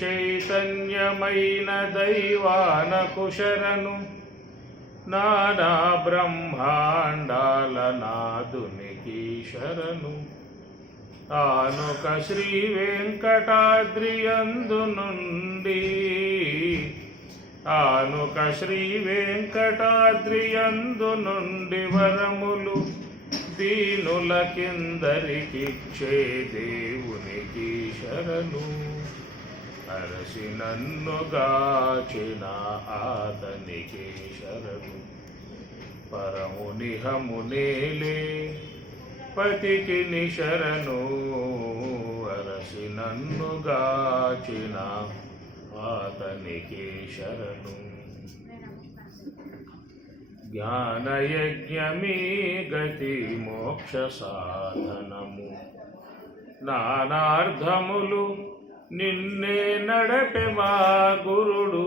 చైతన్యమైన దైవానకు శరణు, నానా బ్రహ్మాండాల నాదునికి శరణు. ఆనుక శ్రీ వెంకటాద్రియందు నుండి, ఆనుక శ్రీ వెంకటాద్రియందు నుండి వరములు దీనులకిందరికిచ్చే దేవునికి శరణు. అరసి నన్ను గాచిన ఆతనికి శరణు. పరమునిహమునేలే పతికి శరణు. అరసి నన్ను గాచిన ఆతనికి శరణు. జ్ఞానయజ్ఞమీ గతి మోక్ష సాధనము, నానార్థములు నిన్నే నడపె మా గురుడు.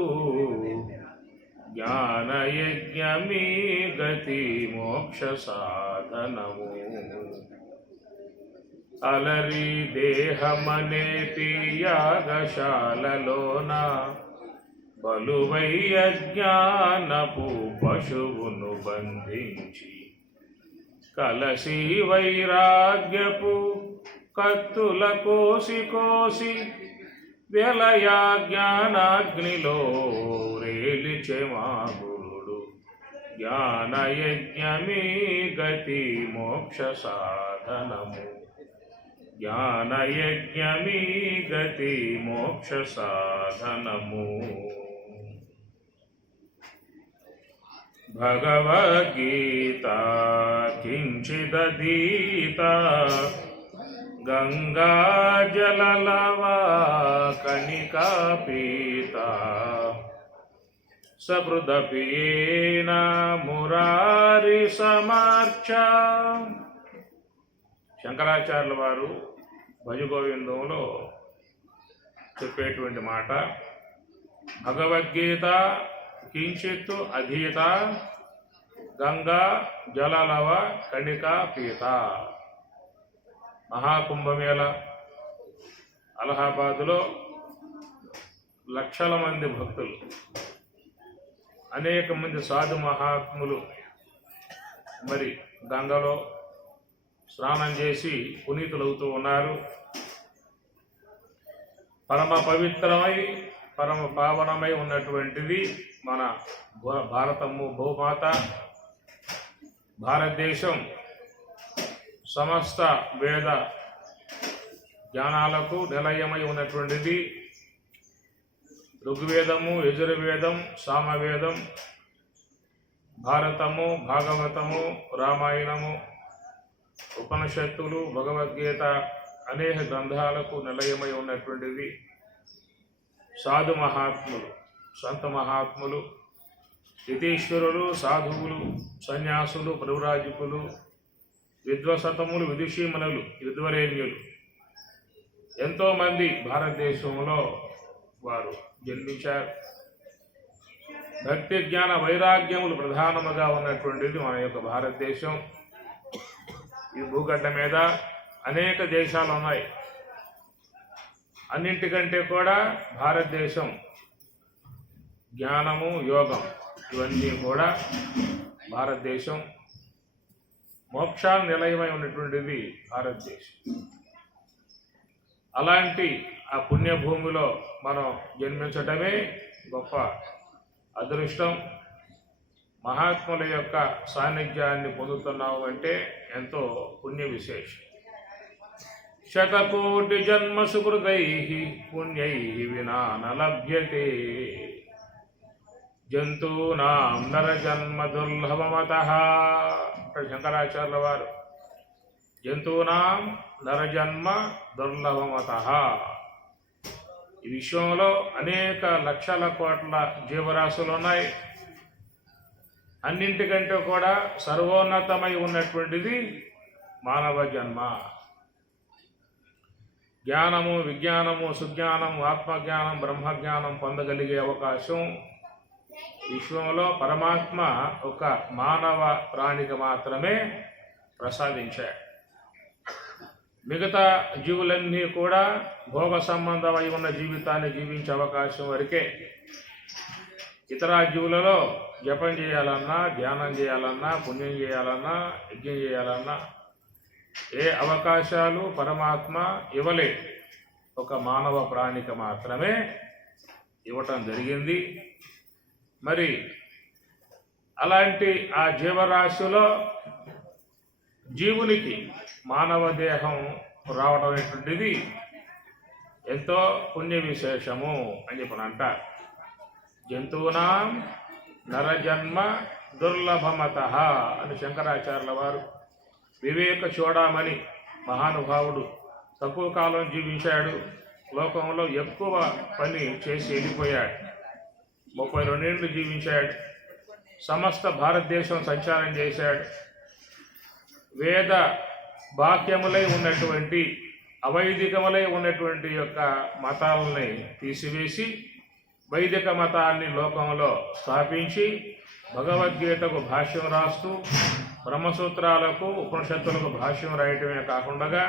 జ్ఞానయజ్ఞమీ గతి మోక్ష సాధనము, అలరి దేహమనేటి యాగశాలలోన బలువై అజ్ఞానపు పశువును బంధించి, కలసి వైరాగ్యపు కత్తుల కోసి కోసి వెలయా జ్ఞానాగ్నిలో రేలిచె మా గురుడు. జ్ఞానయజ్ఞమీ గతి మోక్ష సాధనము, జ్ఞానయజ్ఞమీ గతి మోక్ష సాధనము. భగవద్గీత కించిదధీత, గంగా జలలవా కణికా పీత. సహృదపియేన మురారి సమార్చ. శంకరాచార్యుల వారు భజగోవిందంలో చెప్పేటువంటి మాట, భగవద్గీత కించిత్తు అధీత, గంగా జలలవ కణికా పీత. మహాకుంభమేళ అలహాబాదులో లక్షల మంది భక్తులు, అనేక మంది సాధు మహాత్ములు మరి గంగలో స్నానం చేసి పునీతులవుతూ ఉన్నారు. పరమ పవిత్రమై పరమ పావనమై ఉన్నటువంటిది మన భారతము భూమాత. భారతదేశం సమస్త వేద జ్ఞానాలకు నిలయమై ఉన్నటువంటిది. ఋగ్వేదము, యజుర్వేదం, సామవేదం, భారతము, భాగవతము, రామాయణము, ఉపనిషత్తులు, భగవద్గీత అనేక గ్రంథాలకు నిలయమై ఉన్నటువంటిది. సాధు మహాత్ములు, సంత మహాత్ములు, యతీశ్వరులు, సాధువులు, సన్యాసులు, ప్రవ్రాజకులు, విద్వసతములు, విదుషీమణులు, విద్వరేణ్యులు ఎంతోమంది భారతదేశంలో వారు జన్మించారు. భక్తి జ్ఞాన వైరాగ్యములు ప్రధానముగా ఉన్నటువంటిది మన యొక్క భారతదేశం. ఈ భూగడ్డ మీద అనేక దేశాలు ఉన్నాయి. అన్నింటికంటే కూడా భారతదేశం జ్ఞానము, యోగం ఇవన్నీ కూడా భారతదేశం. మోక్షాల నిలయమై ఉన్నటువంటిది భారతదేశం. అలాంటి ఆ పుణ్యభూమిలో మనం జన్మించటమే గొప్ప అదృష్టం. మహాత్ముల యొక్క సాన్నిధ్యాన్ని పొందుతున్నావు అంటే ఎంతో పుణ్య విశేషం. శతకోటి జన్మ సుకృతై పుణ్యై వినా నలభ్యతే, జంతూనాం నరజన్మ దుర్లభమతః. శంకరాచార్యుల వారు జంతూనాం నరజన్మ దుర్లభమతః. ఈ విశ్వంలో అనేక లక్షల కోట్ల జీవరాశులు ఉన్నాయి. అన్నింటికంటే కూడా సర్వోన్నతమై ఉన్నటువంటిది మానవ జన్మ. జ్ఞానము, విజ్ఞానము, సుజ్ఞానం, ఆత్మజ్ఞానం, బ్రహ్మజ్ఞానం పొందగలిగే అవకాశం విశ్వంలో పరమాత్మ ఒక మానవ ప్రాణికి మాత్రమే ప్రసాదించాడు. మిగతా జీవులన్నీ కూడా భోగ సంబంధమై ఉన్న జీవితాన్ని జీవించే అవకాశం వరకే. ఇతర జీవులలో జపం చేయాలన్నా, ధ్యానం చేయాలన్నా, పుణ్యం చేయాలన్నా, యజ్ఞం చేయాలన్నా ఏ అవకాశాలు పరమాత్మ ఇవ్వలేదు. ఒక మానవ ప్రాణికి మాత్రమే ఇవ్వటం జరిగింది. మరి అలాంటి ఆ జీవరాశిలో జీవునికి మానవ దేహం రావడం అనేటువంటిది ఎంతో పుణ్య విశేషము అని చెప్పని అంటారు. జంతువునాం నరజన్మ దుర్లభమత అని శంకరాచార్యుల వారు, వివేక చూడమని మహానుభావుడు తక్కువ కాలం జీవించాడు. లోకంలో ఎక్కువ పని చేసి వెళ్ళిపోయాడు. 32 ఏళ్ళు జీవించాడు. సమస్త భారతదేశం సంచారం చేశాడు. వేద బాక్యములై ఉన్నటువంటి అవైదికములై ఉన్నటువంటి యొక్క మతాలని తీసివేసి వైదిక మతాన్ని లోకంలో స్థాపించి భగవద్గీతకు భాష్యం రాస్తూ బ్రహ్మసూత్రాలకు ఉపనిషత్తులకు భాష్యం రాయటమే కాకుండా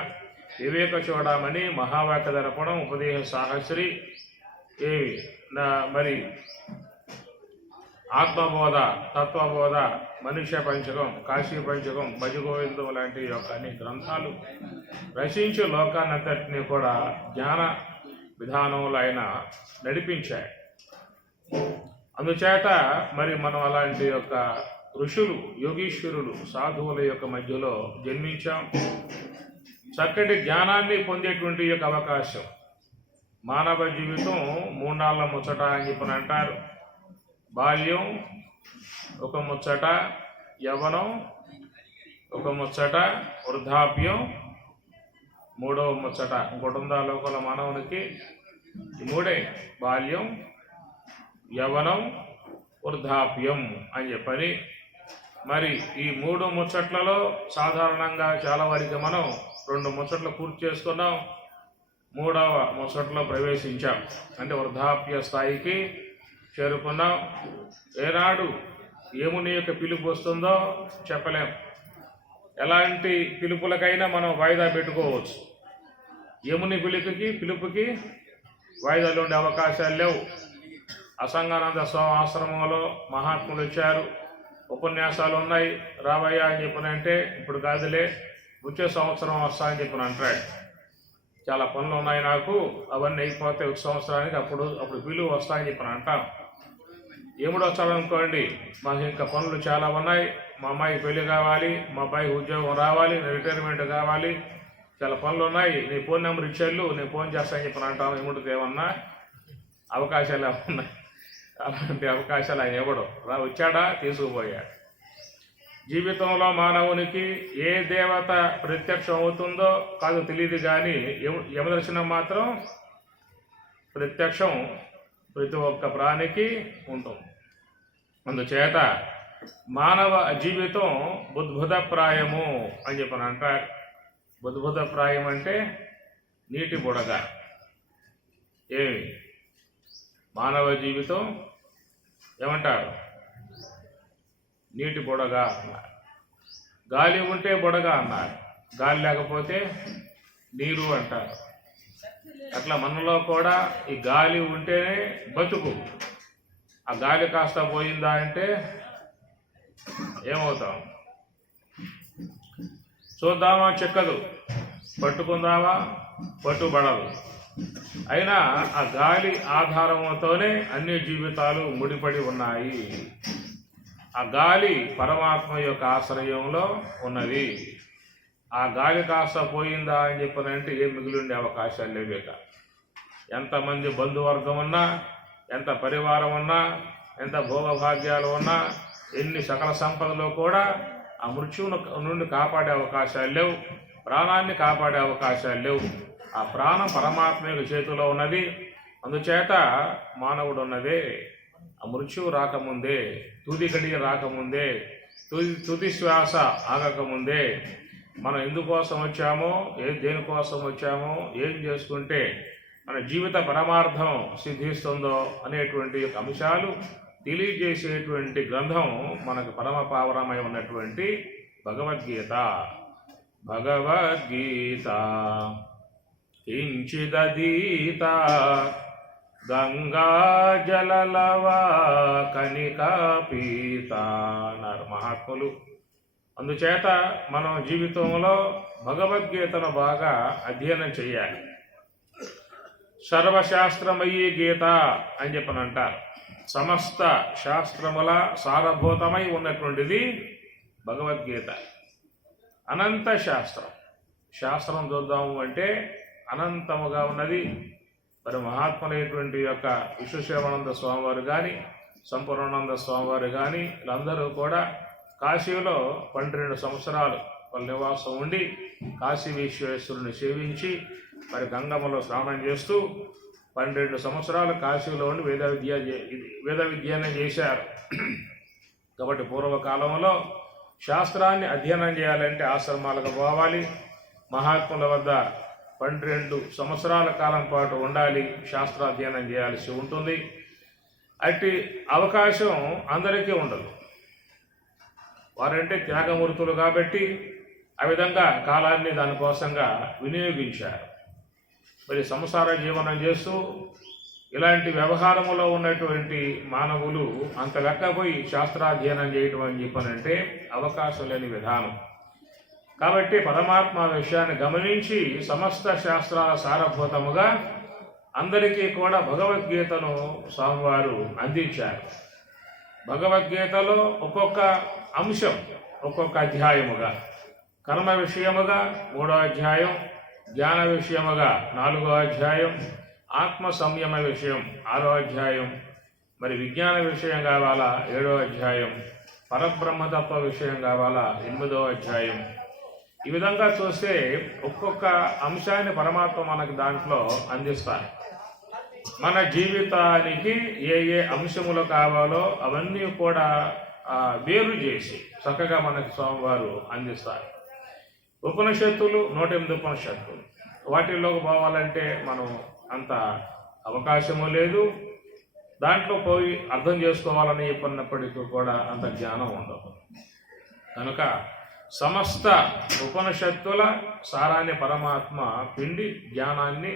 వివేక చూడమని మహావాక్య దర్పణం ఉపదేశ సాహస్రి మరి ఆత్మబోధ, తత్వబోధ, మనుష్య పంచకం, కాశీ పంచకం, భజగోవిందం లాంటి యొక్క అన్ని గ్రంథాలు రచించి లోకాన్నంతటినీ కూడా జ్ఞాన విధానంలో ఆయన నడిపించాడు. అందుచేత మరి మనం అలాంటి యొక్క ఋషులు, యోగీశ్వరులు, సాధువుల యొక్క మధ్యలో జన్మించాం. చక్కటి జ్ఞానాన్ని పొందేటువంటి యొక్క అవకాశం. మానవ జీవితం 3 నాళ్ళ ముచ్చట అని చెప్పని అంటారు. బాల్యం ఒక ముచ్చట, యవ్వనం ఒక ముచ్చట, వృద్ధాప్యం 3వ ముచ్చట. ఇంకోటి ఉందా లోకల మానవునికి? ఈ 3 బాల్యం, యవ్వనం, వృద్ధాప్యం అని చెప్పని. మరి ఈ 3 ముచ్చట్లలో సాధారణంగా చాలా వరకు మనం 2 ముచ్చట్లు పూర్తి చేసుకున్నాం. 3వ ముచ్చట్లో ప్రవేశించాం. అంటే వృద్ధాప్య స్థాయికి చేరుకున్నాం. ఏనాడు ఏముని యొక్క పిలుపు వస్తుందో చెప్పలేం. ఎలాంటి పిలుపులకైనా మనం వాయిదా పెట్టుకోవచ్చు. యముని పిలుపుకి వాయిదాలు ఉండే అవకాశాలు లేవు. అసంగానంద స్వామి ఆశ్రమంలో మహాత్ములు వచ్చారు, ఉపన్యాసాలు ఉన్నాయి, రావయ్యా అని చెప్పనంటే ఇప్పుడు కాదులే వచ్చే సంవత్సరం వస్తా అని చెప్పని అంటాడు. చాలా పనులు ఉన్నాయి నాకు, అవన్నీ అయిపోతే ఒక సంవత్సరానికి అప్పుడు పిలువ వస్తా అని చెప్పని అంటాం. ఏముడు వస్తాడనుకోండి, మాకు ఇంకా పనులు చాలా ఉన్నాయి, మా అమ్మాయికి పెళ్లి కావాలి, మా అబ్బాయికి ఉద్యోగం రావాలి, రిటైర్మెంట్ కావాలి, చాలా పనులు ఉన్నాయి, నీ ఫోన్ నెంబర్ ఇచ్చేళ్ళు నేను ఫోన్ చేస్తానని చెప్పని అంటాం. ఏముడికి ఏమన్నా అవకాశాలు ఏమన్నాయి? అలాంటి అవకాశాలు ఆయన ఇవ్వడు. వచ్చాడా తీసుకుపోయాడు. జీవితంలో మానవునికి ఏ దేవత ప్రత్యక్షం అవుతుందో కాదు తెలియదు, కానీ యమదర్శనం మాత్రం ప్రత్యక్షం ప్రతి ఒక్క ప్రాణికి ఉంటుంది. అందుచేత మానవ జీవితం బుద్భుతప్రాయము అని చెప్పని అంటారు. బుద్భుతప్రాయం అంటే నీటి బుడగ. ఏమి మానవ జీవితం ఏమంటారు? నీటి బుడగ అన్నారు. గాలి ఉంటే బుడగ అన్నారు, గాలి లేకపోతే నీరు అంటారు. అట్లా మనలో కూడా ఈ గాలి ఉంటేనే బతుకు. ఆ గాలి కాస్త పోయిందా అంటే ఏమవుతాం? చూద్దామా చిక్కదు, పట్టుకుందామా పట్టుబడదు. అయినా ఆ గాలి ఆధారంతోనే అన్ని జీవితాలు ముడిపడి ఉన్నాయి. ఆ గాలి పరమాత్మ యొక్క ఆశ్రయంలో ఉన్నది. ఆ గాలి కాస్త పోయిందా అని చెప్పనంటే ఏం మిగిలి ఉండే అవకాశాలు లేవేక. ఎంతమంది బంధువర్గం ఉన్నా, ఎంత పరివారం ఉన్నా, ఎంత భోగభాగ్యాలు ఉన్నా, ఎన్ని సకల సంపదలు కూడా ఆ మృత్యువును నుండి కాపాడే అవకాశాలు లేవు, ప్రాణాన్ని కాపాడే అవకాశాలు లేవు. ఆ ప్రాణం పరమాత్మ యొక్క చేతిలో ఉన్నది. అందుచేత మానవుడు ఉన్నదే ఆ మృత్యువు రాకముందే, తుది గడియ రాకముందే, తుది శ్వాస ఆగకముందే మనం ఎందుకోసం వచ్చామో, దేనికోసం వచ్చామో, ఏం చేసుకుంటే మన జీవిత పరమార్థం సిద్ధిస్తుందో అనేటువంటి అంశాలు తెలియజేసేటువంటి గ్రంథం మనకు పరమ పావనమై ఉన్నటువంటి భగవద్గీత. భగవద్గీత కించిదీత గంగా జలలవా కనికా పీత అన్నారు మహాత్ములు. అందుచేత మనం జీవితంలో భగవద్గీతను బాగా అధ్యయనం చేయాలి. సర్వశాస్త్రమయీ గీత అని చెప్పని అంటారు. సమస్త శాస్త్రముల సారభూతమై ఉన్నటువంటిది భగవద్గీత. అనంత శాస్త్రం. శాస్త్రం చూద్దాము అంటే అనంతముగా ఉన్నది. మరి మహాత్ములైనటువంటి యొక్క విశ్వశివానంద స్వామివారు కానీ, సంపూర్ణానంద స్వామివారు కానీ వీళ్ళందరూ కూడా కాశీలో 12 సంవత్సరాలు వాళ్ళ నివాసం ఉండి కాశీ విశ్వేశ్వరుని సేవించి మరి గంగమ్మలో స్నానం చేస్తూ 12 సంవత్సరాలు కాశీలో ఉండి వేద విద్యను చేశారు. కాబట్టి పూర్వకాలంలో శాస్త్రాన్ని అధ్యయనం చేయాలంటే ఆశ్రమాలకు పోవాలి. మహాత్ముల వద్ద 12 సంవత్సరాల కాలం పాటు ఉండాలి. శాస్త్రాధ్యయనం చేయాల్సి ఉంటుంది. అట్టి అవకాశం అందరికీ ఉండదు. వారంటే త్యాగమూర్తులు కాబట్టి ఆ విధంగా కాలాన్ని దానికోసంగా వినియోగించారు. మరి సంసార జీవనం చేస్తూ ఇలాంటి వ్యవహారములో ఉన్నటువంటి మానవులు అంత లెక్కపోయి శాస్త్రాధ్యయనం చేయటం అని చెప్పనంటే అవకాశం లేని విధానం. కాబట్టి పరమాత్మ విషయాన్ని గమనించి సమస్త శాస్త్రాల సారభూతముగా అందరికీ కూడా భగవద్గీతను స్వామివారు అందించారు. భగవద్గీతలో ఒక్కొక్క అంశం ఒక్కొక్క అధ్యాయముగా, కర్మ విషయముగా 3వ అధ్యాయం, జ్ఞాన విషయముగా 4వ అధ్యాయం, ఆత్మ సంయమ విషయం 6వ అధ్యాయం, మరి విజ్ఞాన విషయం కావాలా 7వ అధ్యాయం, పరబ్రహ్మతత్వ విషయం కావాలా 8వ అధ్యాయం. ఈ విధంగా చూస్తే ఒక్కొక్క అంశాన్ని పరమాత్మ మనకు దాంట్లో అందిస్తారు. మన జీవితానికి ఏ ఏ అంశములు కావాలో అవన్నీ కూడా వేరు చేసి చక్కగా మనకి స్వామివారు అందిస్తారు. ఉపనిషత్తులు 108 ఉపనిషత్తులు, వాటిల్లోకి పోవాలంటే మనం అంత అవకాశము లేదు. దాంట్లో పోయి అర్థం చేసుకోవాలని చెప్పినప్పటికీ కూడా అంత జ్ఞానం ఉండదు. కనుక సమస్త ఉపనిషత్తుల సారాన్ని పరమాత్మ పిండి జ్ఞానాన్ని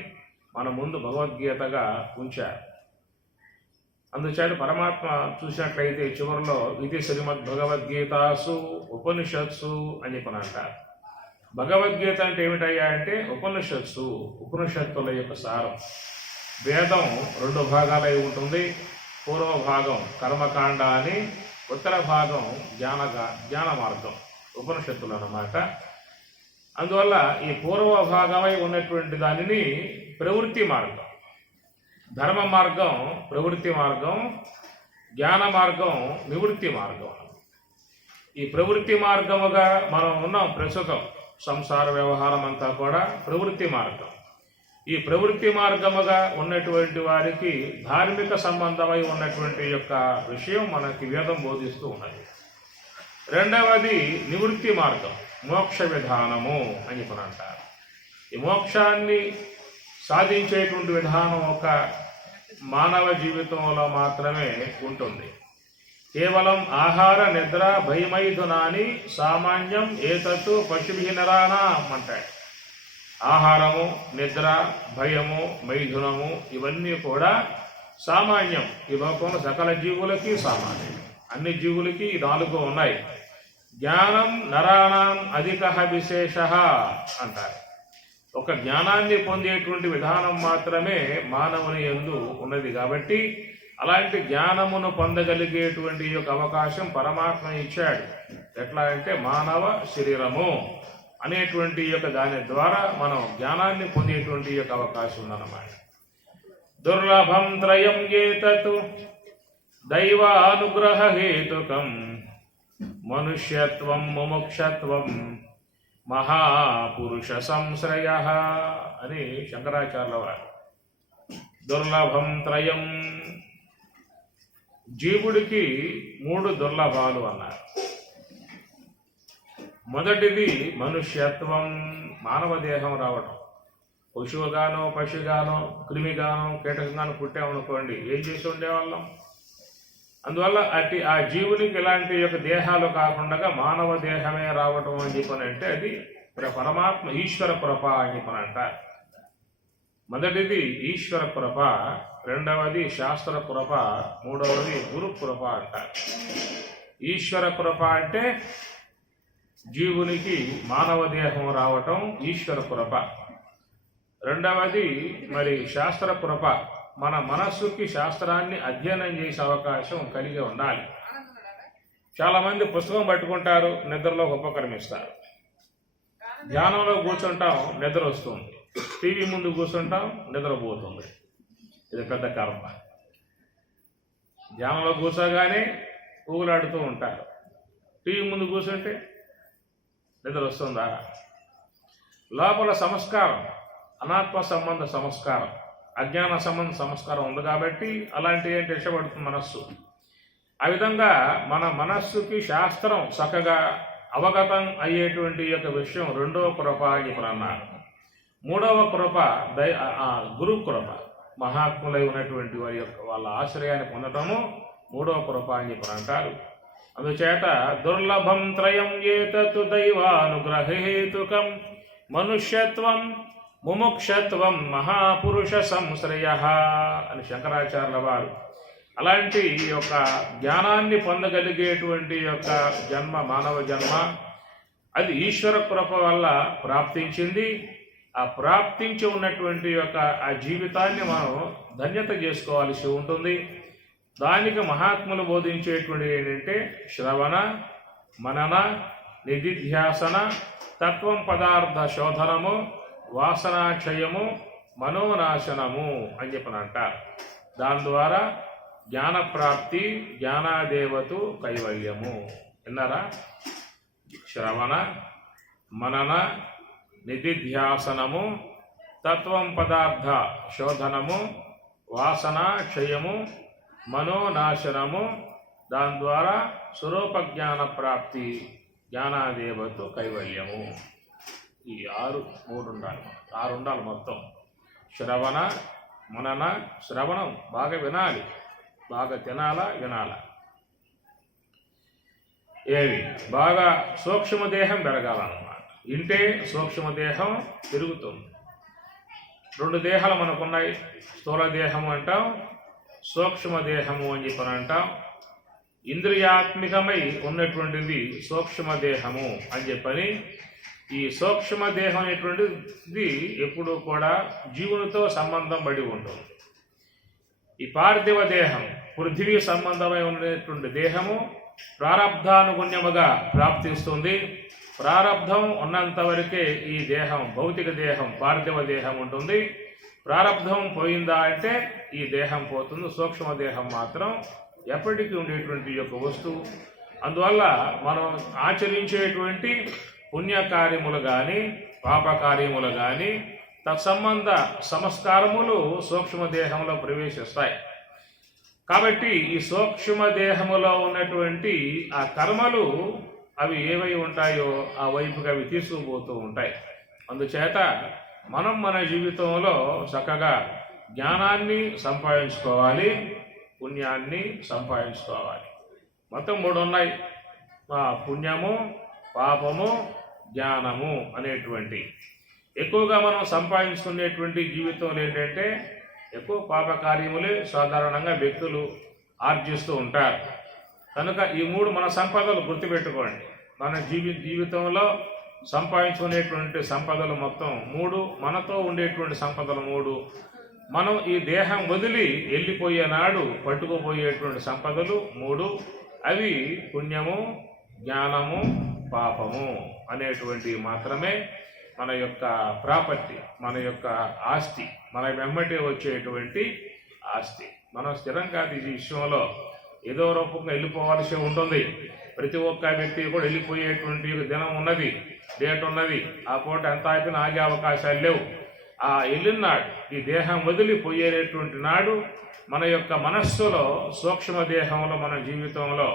మన ముందు భగవద్గీతగా ఉంచారు. అందుచేత పరమాత్మ చూసినట్లయితే చివరిలో ఇది శ్రీమద్ భగవద్గీతాసు ఉపనిషత్సు అని చెప్పని అంటారు. భగవద్గీత అంటే ఏమిటయ్యా అంటే ఉపనిషత్తుల యొక్క సారం. వేదం 2 భాగాలై ఉంటుంది. పూర్వ భాగం కర్మకాండ అని, ఉత్తర భాగం జ్ఞాన మార్గం ఉపనిషత్తులు అన్నమాట. అందువల్ల ఈ పూర్వ భాగమై ఉన్నటువంటి దానిని ప్రవృత్తి మార్గం, ధర్మ మార్గం ప్రవృత్తి మార్గం, జ్ఞాన మార్గం నివృత్తి మార్గం. ఈ ప్రవృత్తి మార్గముగా మనం ఉన్నాం ప్రస్తుతం. సంసార వ్యవహారం అంతా కూడా ప్రవృత్తి మార్గం. ఈ ప్రవృత్తి మార్గముగా ఉన్నటువంటి వారికి ధార్మిక సంబంధమై ఉన్నటువంటి యొక్క విషయం మనకి వేదం బోధిస్తూ ఉన్నది. రెండవది నివృత్తి మార్గం, మోక్ష విధానము అని చెప్పని అంటారు. ఈ మోక్షాన్ని సాధించేటువంటి విధానం ఒక మానవ జీవితంలో మాత్రమే ఉంటుంది. కేవలం ఆహార నిద్ర భయమైథునాని సామాన్యం ఏతత్తు పశుభిః నరాణాం అంటాడు. ఆహారము, నిద్ర, భయము, మైథునము ఇవన్నీ కూడా సామాన్యం. ఈ లోకంలో సకల జీవులకి సామాన్యం. అన్ని జీవులకి 4 ఉన్నాయి. జ్ఞానం నరాణాం అధికః విశేషః అంటారు. ఒక జ్ఞానాన్ని పొందేటువంటి విధానం మాత్రమే మానవుని యందు ఉన్నది. కాబట్టి అలాంటి జ్ఞానమును పొందగలిగేటువంటి యొక్క అవకాశం పరమాత్మ ఇచ్చాడు. ఎట్లా అంటే మానవ శరీరము అనేటువంటి యొక్క దాని ద్వారా మనం జ్ఞానాన్ని పొందేటువంటి యొక్క అవకాశం ఉందన్నమాట. దుర్లభం త్రయం ఏతత్ దైవానుగ్రహ హేతుకం మనుష్యత్వం ముముక్షత్వం మహాపురుష సంశ్రయ అని శంకరాచార్యుల వారు. దుర్లభం త్రయం, జీవుడికి 3 దుర్లభాలు అన్నారు. మొదటిది మనుష్యత్వం, మానవ దేహం రావడం. పశువుగానో పశుగానో క్రిమిగానో కీటకంగానో పుట్టామనుకోండి, ఏం చేసి ఉండేవాళ్ళం. అందువల్ల ఆ జీవునికి ఇలాంటి యొక్క దేహాలు కాకుండా మానవ దేహమే రావటం అని చెప్పనంటే అది పరమాత్మ ఈశ్వర కృప అని మనం అంటారు. మొదటిది ఈశ్వర కృప, రెండవది శాస్త్ర కృప, మూడవది గురు కృప అంటారు. ఈశ్వర కృప అంటే జీవునికి మానవ దేహం రావటం ఈశ్వర కృప. రెండవది మరి శాస్త్ర కృప, మన మనస్సుకి శాస్త్రాన్ని అధ్యయనం చేసే అవకాశం కలిగి ఉండాలి. చాలామంది పుస్తకం పట్టుకుంటారు, నిద్రలో ఉపక్రమిస్తారు. ధ్యానంలో కూర్చుంటాం, నిద్ర వస్తుంది. టీవీ ముందు కూర్చుంటాం, నిద్రపోతుంది. ఇది పెద్ద కర్మ. ధ్యానంలో కూర్చోగానే ఊగులాడుతూ ఉంటారు, టీవీ ముందు కూర్చుంటే నిద్ర వస్తుందా? లోపల సంస్కారం, అనాత్మ సంబంధ సంస్కారం, అజ్ఞాన సంబంధ సంస్కారం ఉంది కాబట్టి అలాంటి ఏంటి ఇష్టపడుతుంది మనస్సు. ఆ విధంగా మన మనస్సుకి శాస్త్రం చక్కగా అవగతం అయ్యేటువంటి యొక్క విషయం రెండవ కృప అని ఇప్పుడు అన్నారు. మూడవ కృప గురు కృప, మహాత్ములై ఉన్నటువంటి వారి యొక్క వాళ్ళ ఆశ్రయాన్ని పొందటము మూడవ కృప అని ఇప్పుడు అంటారు. అందుచేత దుర్లభం త్రయం ఏతతు దైవానుగ్రహేతుకం మనుష్యత్వం ముముక్షత్వం మహాపురుష సంశ్రయ అని శంకరాచార్యుల వారు. అలాంటి యొక్క జ్ఞానాన్ని పొందగలిగేటువంటి యొక్క జన్మ, మానవ జన్మ, అది ఈశ్వర కృప వల్ల ప్రాప్తించింది. ఆ ప్రాప్తించి ఉన్నటువంటి యొక్క ఆ జీవితాన్ని మనం ధన్యత చేసుకోవాల్సి ఉంటుంది. దానికి మహాత్ములు బోధించేటువంటి ఏంటంటే శ్రవణ, మనన, నిధిధ్యాసన, తత్వం పదార్థ శోధనము, వాసనాక్షయము, మనోనాశనము అని చెప్పనంటారు. దాని ద్వారా జ్ఞానప్రాప్తి, జ్ఞానాదేవతు కైవల్యము. విన్నారా? శ్రవణ, మనన, నిధిధ్యాసనము, తత్వం పదార్థ శోధనము, వాసన క్షయము, మనోనాశనము, దాని ద్వారా స్వరూప జ్ఞాన ప్రాప్తి, జ్ఞానాదేవతు కైవల్యము. ఈ 6 ఉండాలి, 6 ఉండాలి మొత్తం. శ్రవణ, మనన, శ్రవణం బాగా వినాలి, బాగా తినాలా, వినాలా. ఏవి బాగా సూక్ష్మదేహం పెరగాలన్నమాట. ఇంటే సూక్ష్మదేహం పెరుగుతుంది. 2 దేహాలు మనకున్నాయి, స్థూల దేహము అంటాం, సూక్ష్మదేహము అని చెప్పని అంటాం. ఇంద్రియాత్మికమై ఉన్నటువంటిది సూక్ష్మదేహము అని చెప్పని. ఈ సూక్ష్మదేహం అనేటువంటిది ఎప్పుడూ కూడా జీవునితో సంబంధం పడి ఉంటుంది. ఈ పార్థివ దేహం, పృథివీ సంబంధమై ఉన్నటువంటి దేహము ప్రారబ్ధానుగుణ్యముగా ప్రాప్తిస్తుంది. ప్రారబ్ధం ఉన్నంత వరకే ఈ దేహం, భౌతిక దేహం, పార్థివ దేహం ఉంటుంది. ప్రారబ్ధం పోయిందా అంటే ఈ దేహం పోతుంది. సూక్ష్మదేహం మాత్రం ఎప్పటికీ ఉండేటువంటి యొక్క వస్తువు. అందువల్ల మనం ఆచరించేటువంటి పుణ్యకార్యములు కానీ, పాపకార్యములు కానీ, తత్సంబంధ సంస్కారములు సూక్ష్మదేహంలో ప్రవేశిస్తాయి. కాబట్టి ఈ సూక్ష్మదేహములో ఉన్నటువంటి ఆ కర్మలు అవి ఏవై ఉంటాయో ఆ వైపుగా అవి తీసుకుపోతూ ఉంటాయి. అందుచేత మనం మన జీవితంలో చక్కగా జ్ఞానాన్ని సంపాదించుకోవాలి, పుణ్యాన్ని సంపాదించుకోవాలి. మొత్తం 3 ఉన్నాయి, పుణ్యము, పాపము, జ్ఞానము అనేటువంటి. ఎక్కువగా మనం సంపాదించుకునేటువంటి జీవితంలో ఏంటంటే ఎక్కువ పాపకార్యములే సాధారణంగా వ్యక్తులు ఆర్జిస్తూ ఉంటారు. కనుక ఈ 3 మన సంపదలు గుర్తుపెట్టుకోండి. మన జీవితంలో సంపాదించుకునేటువంటి సంపదలు మొత్తం 3, మనతో ఉండేటువంటి సంపదలు 3, మనం ఈ దేహం వదిలి వెళ్ళిపోయే నాడు పట్టుకుపోయేటువంటి సంపదలు 3. అవి పుణ్యము, జ్ఞానము, పాపము అనేటువంటివి మాత్రమే మన యొక్క ప్రాపర్టీ, మన యొక్క ఆస్తి, మన వెంబటి వచ్చేటువంటి ఆస్తి. మనం స్థిరంగా ఈ విషయంలో ఏదో రూపంగా వెళ్ళిపోవాల్సి ఉంటుంది. ప్రతి ఒక్క వ్యక్తి కూడా వెళ్ళిపోయేటువంటి దినం ఉన్నది, డేట్ ఉన్నది. ఆ పూట ఎంత ఆపినా ఆగే అవకాశాలు లేవు. ఆ వెళ్ళినాడు, ఈ దేహం వదిలిపోయేటువంటి నాడు మన యొక్క మనస్సులో, సూక్ష్మదేహంలో, మన జీవితంలో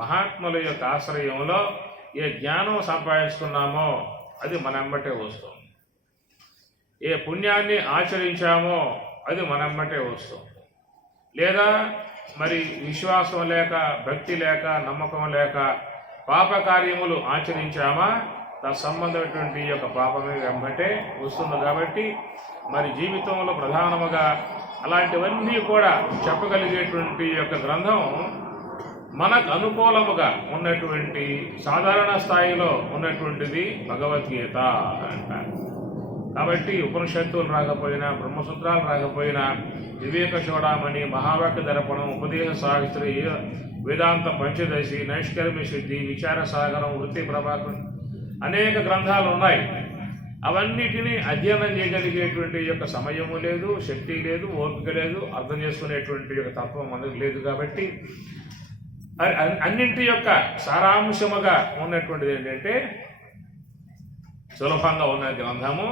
మహాత్ముల యొక్క ఆశ్రయంలో ఏ జ్ఞానం సంపాదించుకున్నామో అది మనెంబటే వస్తుంది. ఏ పుణ్యాన్ని ఆచరించామో అది మనెంబటే వస్తుంది. లేదా మరి విశ్వాసం లేక, భక్తి లేక, నమ్మకం లేక పాపకార్యములు ఆచరించామా తత్సంబంధమైనటువంటి ఈ యొక్క పాపమే వెంబటే వస్తుంది. కాబట్టి మరి జీవితంలో ప్రధానముగా అలాంటివన్నీ కూడా చెప్పగలిగేటువంటి యొక్క గ్రంథం మనకు అనుకూలముగా ఉన్నటువంటి సాధారణ స్థాయిలో ఉన్నటువంటిది భగవద్గీత అంటారు. కాబట్టి ఉపనిషత్తులు రాకపోయినా, బ్రహ్మసూత్రాలు రాకపోయినా, వివేక చూడమని, మహావాక్య దర్పణం, ఉపదేశ సాహిత్రి, వేదాంత పంచదశి, నైష్కర్మ్య సిద్ధి, విచార సాగరం, వృత్తి ప్రభాకరం అనేక గ్రంథాలు ఉన్నాయి. అవన్నిటినీ అధ్యయనం చేయగలిగేటువంటి యొక్క సమయము లేదు, శక్తి లేదు, ఓపిక లేదు, అర్థం చేసుకునేటువంటి యొక్క తత్వం మనకు లేదు. కాబట్టి అన్నింటి యొక్క సారాంశముగా ఉన్నటువంటిది ఏంటంటే సులభంగా ఉన్న గ్రంథము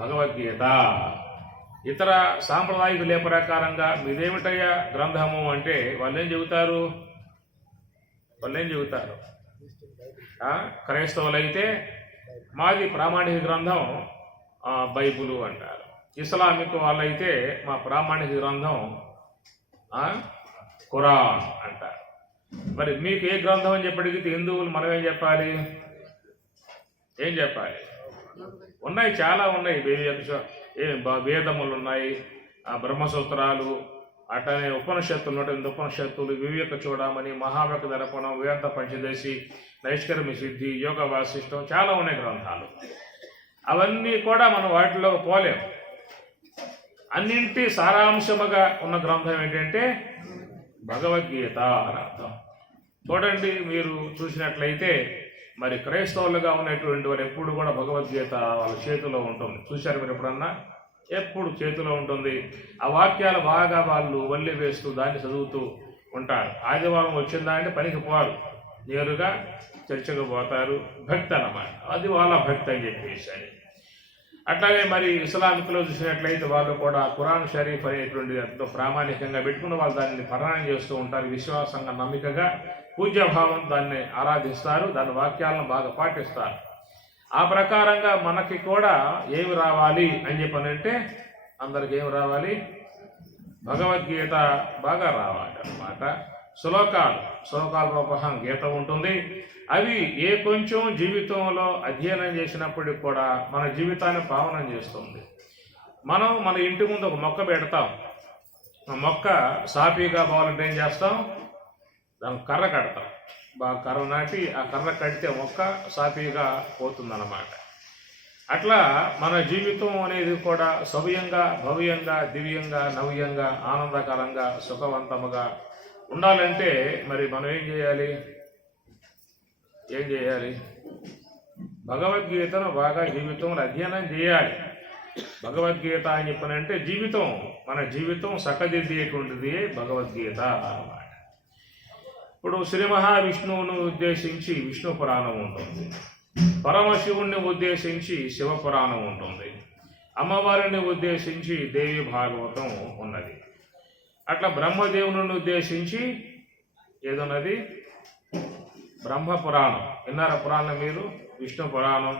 భగవద్గీత. ఇతర సాంప్రదాయికుల ప్రకారంగా మీదేమిటయ్యా గ్రంథము అంటే వాళ్ళేం చెబుతారు? క్రైస్తవులైతే మాది ప్రామాణిక గ్రంథం బైబులు అంటారు. ఇస్లామిక్ వాళ్ళైతే మా ప్రామాణిక గ్రంథం ఖురాన్ అంటారు. మరి మీకు ఏ గ్రంథం అని చెప్పి అడిగితే హిందువులు మనం ఏం చెప్పాలి? ఉన్నాయి, చాలా ఉన్నాయి. వేదములు ఉన్నాయి, బ్రహ్మసూత్రాలు, అట్లనే ఉపనిషత్తులు, 108 ఉపనిషత్తులు, వివేక చూడమని, మహావాక్య దర్పణం, వేదాంత పంచదశి, నైష్కర్మ్య సిద్ధి, యోగ వాసిష్టం, చాలా ఉన్నాయి గ్రంథాలు. అవన్నీ కూడా మనం వాటిలో పోలేం. అన్నింటి సారాంశముగా ఉన్న గ్రంథం ఏంటంటే భగవద్గీత అని అర్థం. చూడండి, మీరు చూసినట్లయితే మరి క్రైస్తవులుగా ఉన్నటువంటి వారు ఎప్పుడు కూడా భగవద్గీత వాళ్ళ చేతిలో ఉంటుంది. చూశారు మీరు ఎప్పుడన్నా? ఎప్పుడు చేతిలో ఉంటుంది. ఆ వాక్యాలు బాగా వాళ్ళు వల్లి వేస్తూ దాన్ని చదువుతూ ఉంటారు. ఆదివారం వచ్చిందా అంటే పనికి పోరు, నేరుగా చర్చకు పోతారు. భక్తి అన్నమాట, అది వాళ్ళ భక్తి అని చెప్పేసి. అట్లాగే మరి ఇస్లామిక్లో చూసినట్లయితే వాళ్ళు కూడా ఖురాన్ షరీఫ్ అనేటువంటి ఎంతో ప్రామాణికంగా పెట్టుకుని వాళ్ళు దాన్ని పారాయణం చేస్తూ ఉంటారు. విశ్వాసంగా, నమ్మికగా, పూజ్యభావం దాన్ని ఆరాధిస్తారు, దాని వాక్యాలను బాగా పాటిస్తారు. ఆ ప్రకారంగా మనకి కూడా ఏమి రావాలి అని చెప్పనంటే అందరికి ఏమి రావాలి? భగవద్గీత బాగా రావాలి అన్నమాట. శ్లోకాల రూపం గీత ఉంటుంది. అవి ఏ కొంచెం జీవితంలో అధ్యయనం చేసినప్పటికి కూడా మన జీవితాన్ని పావనం చేస్తుంది. మనం మన ఇంటి ముందు ఒక మొక్క పెడతాం. ఆ మొక్క సాఫీగా పోవాలంటే ఏం చేస్తాం? దానికి కర్ర కడతాం. బాగా కర్ర నాటి ఆ కర్ర కడితే మొక్క సాఫీగా పోతుందన్నమాట. అట్లా మన జీవితం అనేది కూడా సవ్యంగా, భవ్యంగా, దివ్యంగా, నవ్యంగా, ఆనందకరంగా, సుఖవంతముగా ఉండాలంటే మరి మనం ఏం చేయాలి? భగవద్గీతను బాగా జీవితంలో అధ్యయనం చేయాలి. భగవద్గీత అని చెప్పనంటే జీవితం, మన జీవితం చక్కదిద్దేటువంటిది భగవద్గీత అన్నమాట. ఇప్పుడు శ్రీ మహావిష్ణువును ఉద్దేశించి విష్ణు పురాణం ఉంటుంది, పరమశివుణ్ణి ఉద్దేశించి శివపురాణం ఉంటుంది, అమ్మవారిని ఉద్దేశించి దేవి భాగవతం ఉన్నది. అట్లా బ్రహ్మదేవుని ఉద్దేశించి ఏదున్నది? బ్రహ్మపురాణం. విన్నారా పురాణం మీరు? విష్ణు పురాణం,